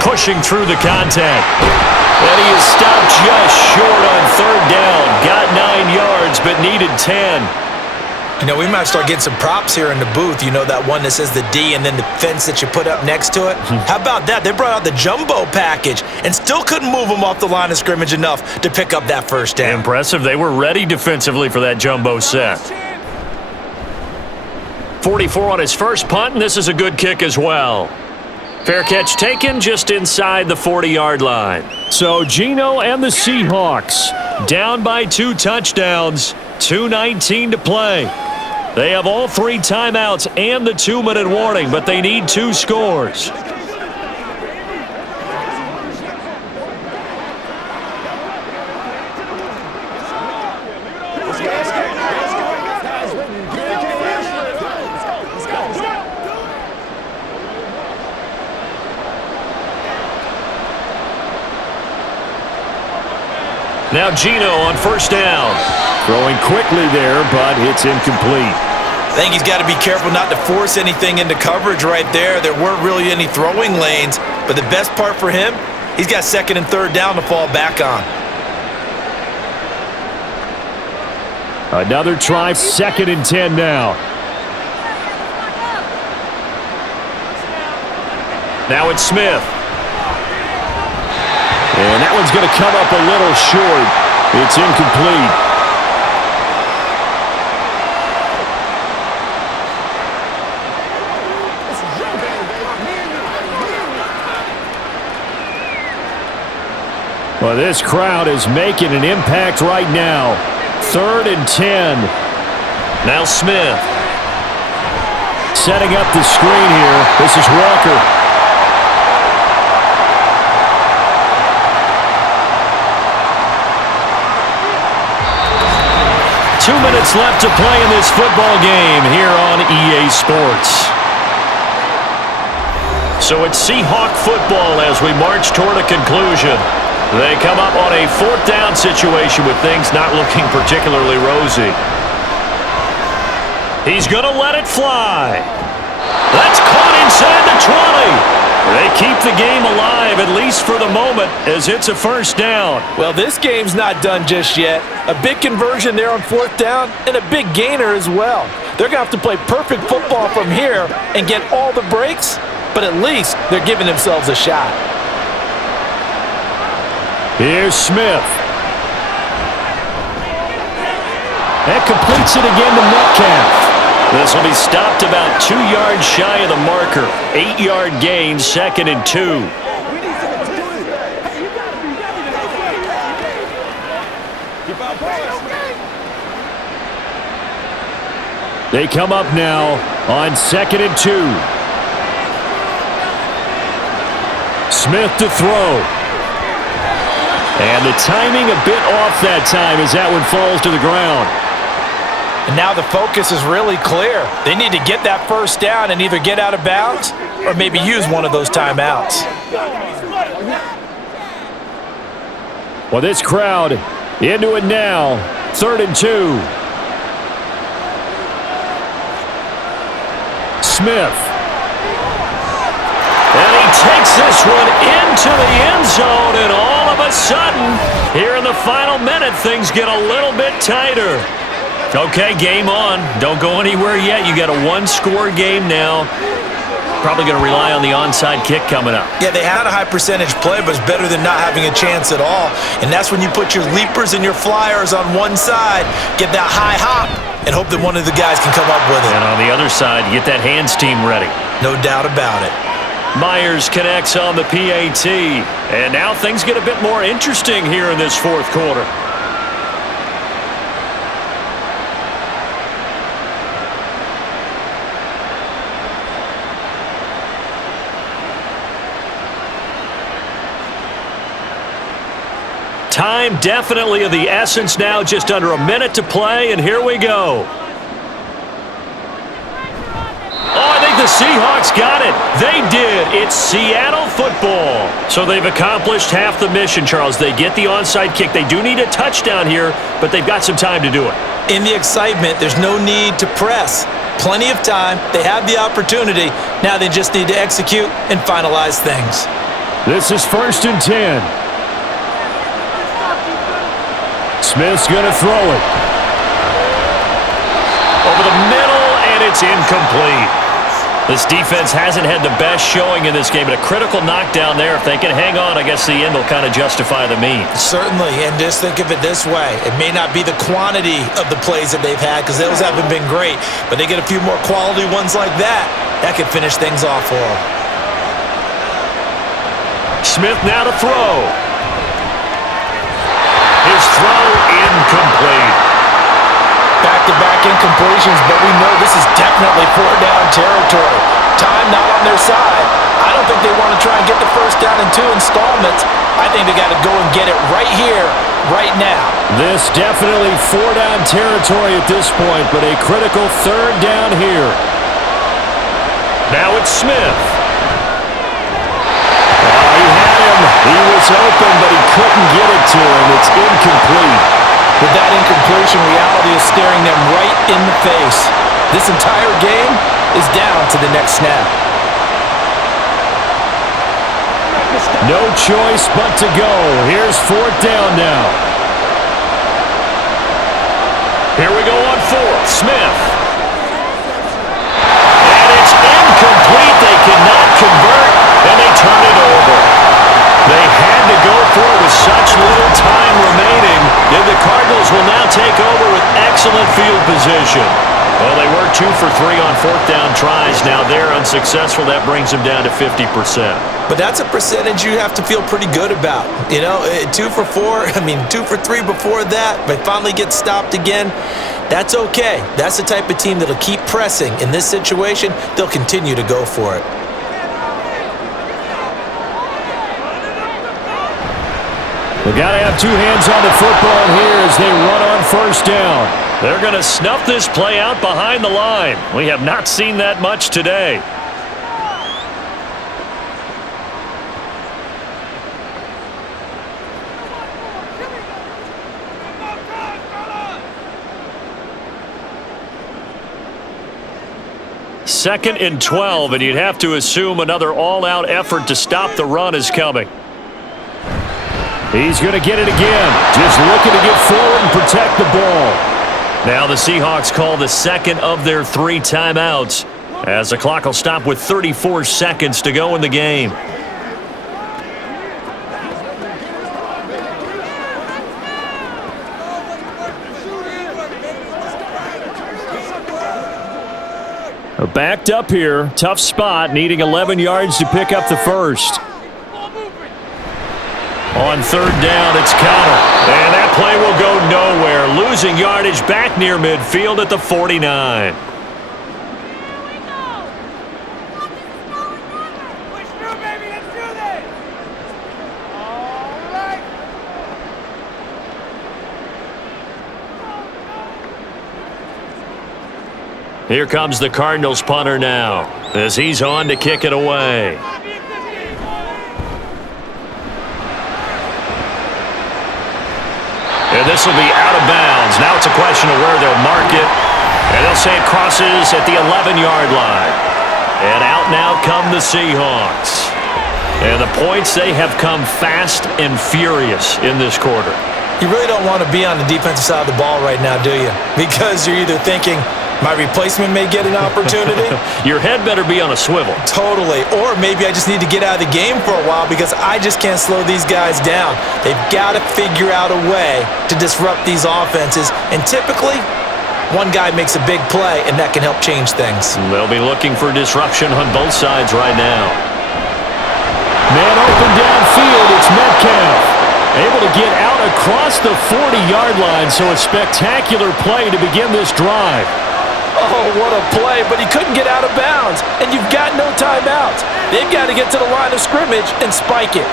Pushing through the contact. And he is stopped just short on 3rd down. Got 9 yards, but needed 10. You know, we might start getting some props here in the booth. You know, that one that says the D and then the fence that you put up next to it? How about that? They brought out the jumbo package and still couldn't move them off the line of scrimmage enough to pick up that 1st down. Impressive. They were ready defensively for that jumbo set. 44 on his first punt, and this is a good kick as well. Fair catch taken just inside the 40-yard line. So Geno and the Seahawks Down by 2 touchdowns, 2:19 to play. They have all 3 timeouts and the 2-minute warning, but they need 2 scores. Now Geno on 1st down. throwing quickly there, but it's incomplete. I think he's got to be careful not to force anything into coverage right there. There weren't really any throwing lanes, but the best part for him, he's got 2nd and 3rd down to fall back on. Another try, 2nd and 10 now. Now it's Smith. And that one's going to come up a little short. It's incomplete. Well, this crowd is making an impact right now. 3rd and 10. Now Smith. Setting up the screen here. This is Walker. 2 minutes left to play in this football game here on EA Sports. So it's Seahawk football as we march toward a conclusion. They come up on a 4th down situation with things not looking particularly rosy. He's going to let it fly. That's caught inside the 20. They keep the game alive, at least for the moment, as it's a 1st down. Well, this game's not done just yet. A big conversion there on 4th down and a big gainer as well. They're going to have to play perfect football from here and get all the breaks, but at least they're giving themselves a shot. Here's Smith. That completes it again to Metcalf. This will be stopped about 2 yards shy of the marker. 8-yard gain, 2nd and 2. They come up now on 2nd and 2. Smith to throw. And the timing a bit off that time as that one falls to the ground. And now the focus is really clear. They need to get that 1st down and either get out of bounds or maybe use one of those timeouts. Well, this crowd into it now. 3rd and 2. Smith. And he takes this one into the end zone, and all of a sudden, here in the final minute, things get a little bit tighter. Okay, game on. Don't go anywhere yet. You got a 1-score game now. Probably going to rely on the onside kick coming up. Yeah, they had a high percentage play, but it's better than not having a chance at all. And that's when you put your leapers and your flyers on one side, get that high hop, and hope that one of the guys can come up with it. And on the other side, get that hands team ready. No doubt about it. Myers connects on the PAT. And now things get a bit more interesting here in this 4th quarter. Time definitely of the essence now, just under a minute to play, and here we go. Oh, I think the Seahawks got it. They did. It's Seattle football. So they've accomplished half the mission, Charles. They get the onside kick. They do need a touchdown here, but they've got some time to do it. In the excitement, there's no need to press. Plenty of time. They have the opportunity. Now they just need to execute and finalize things. This is 1st and 10. Smith's going to throw it. Over the middle, and it's incomplete. This defense hasn't had the best showing in this game, but a critical knockdown there. If they can hang on, I guess the end will kind of justify the means. Certainly, and just think of it this way. It may not be the quantity of the plays that they've had, because those haven't been great, but they get a few more quality ones like that. That could finish things off for them. Smith now to throw. His throw incomplete. Back-to-back incompletions, but we know this is definitely 4-down territory. Time not on their side. I don't think they want to try and get the first down in 2 installments. I think they got to go and get it right here, right now. This definitely 4-down territory at this point, but a critical 3rd down here. Now it's Smith. Oh, he had him. He was open, but he couldn't get it to him. It's incomplete. With that incompletion, reality is staring them right in the face. This entire game is down to the next snap. No choice but to go. Here's 4th down now. Here we go on 4th. Smith. And it's incomplete. They cannot convert, and they turn it over. They had to go for it with such little time remaining, and the Cardinals will now take over with excellent field position. Well, they were 2 for 3 on 4th down tries. Now they're unsuccessful. That brings them down to 50%. But that's a percentage you have to feel pretty good about. You know, 2 for 4, 2 for 3 before that, but finally get stopped again. That's okay. That's the type of team that'll keep pressing. In this situation, they'll continue to go for it. They've got to have 2 hands on the football here as they run on 1st down. They're going to snuff this play out behind the line. We have not seen that much today. Second and 12, and you'd have to assume another all-out effort to stop the run is coming. He's going to get it again. Just looking to get forward and protect the ball. Now the Seahawks call the second of their 3 timeouts, as the clock will stop with 34 seconds to go in the game. Backed up here. Tough spot, needing 11 yards to pick up the first. On 3rd down, it's Connor. And that play will go nowhere. Losing yardage back near midfield at the 49. Here comes the Cardinals punter now, as he's on to kick it away. And this will be out of bounds. Now it's a question of where they'll mark it. And they'll say it crosses at the 11-yard line. And out now come the Seahawks. And the points, they have come fast and furious in this quarter. You really don't want to be on the defensive side of the ball right now, do you? Because you're either thinking, my replacement may get an opportunity. Your head better be on a swivel. Totally. Or maybe I just need to get out of the game for a while because I just can't slow these guys down. They've got to figure out a way to disrupt these offenses. And typically, one guy makes a big play, and that can help change things. They'll be looking for disruption on both sides right now. Man open downfield, it's Metcalf. Able to get out across the 40-yard line, so a spectacular play to begin this drive. Oh, what a play, but he couldn't get out of bounds, and you've got no timeouts. They've got to get to the line of scrimmage and spike it.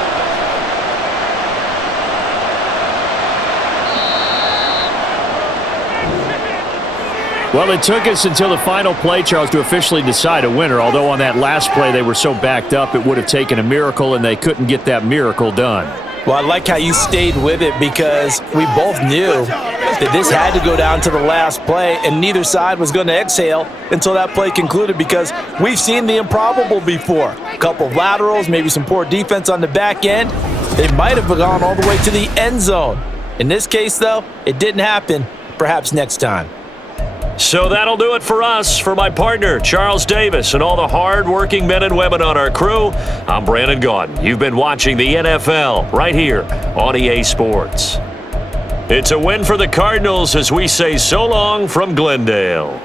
Well, it took us until the final play, Charles, to officially decide a winner, although on that last play they were so backed up it would have taken a miracle, and they couldn't get that miracle done. Well, I like how you stayed with it because we both knew that this had to go down to the last play, and neither side was going to exhale until that play concluded because we've seen the improbable before. A couple of laterals, maybe some poor defense on the back end. They might have gone all the way to the end zone. In this case, though, it didn't happen. Perhaps next time. So that'll do it for us. For my partner, Charles Davis, and all the hard-working men and women on our crew, I'm Brandon Gaudin. You've been watching the NFL right here on EA Sports. It's a win for the Cardinals as we say so long from Glendale.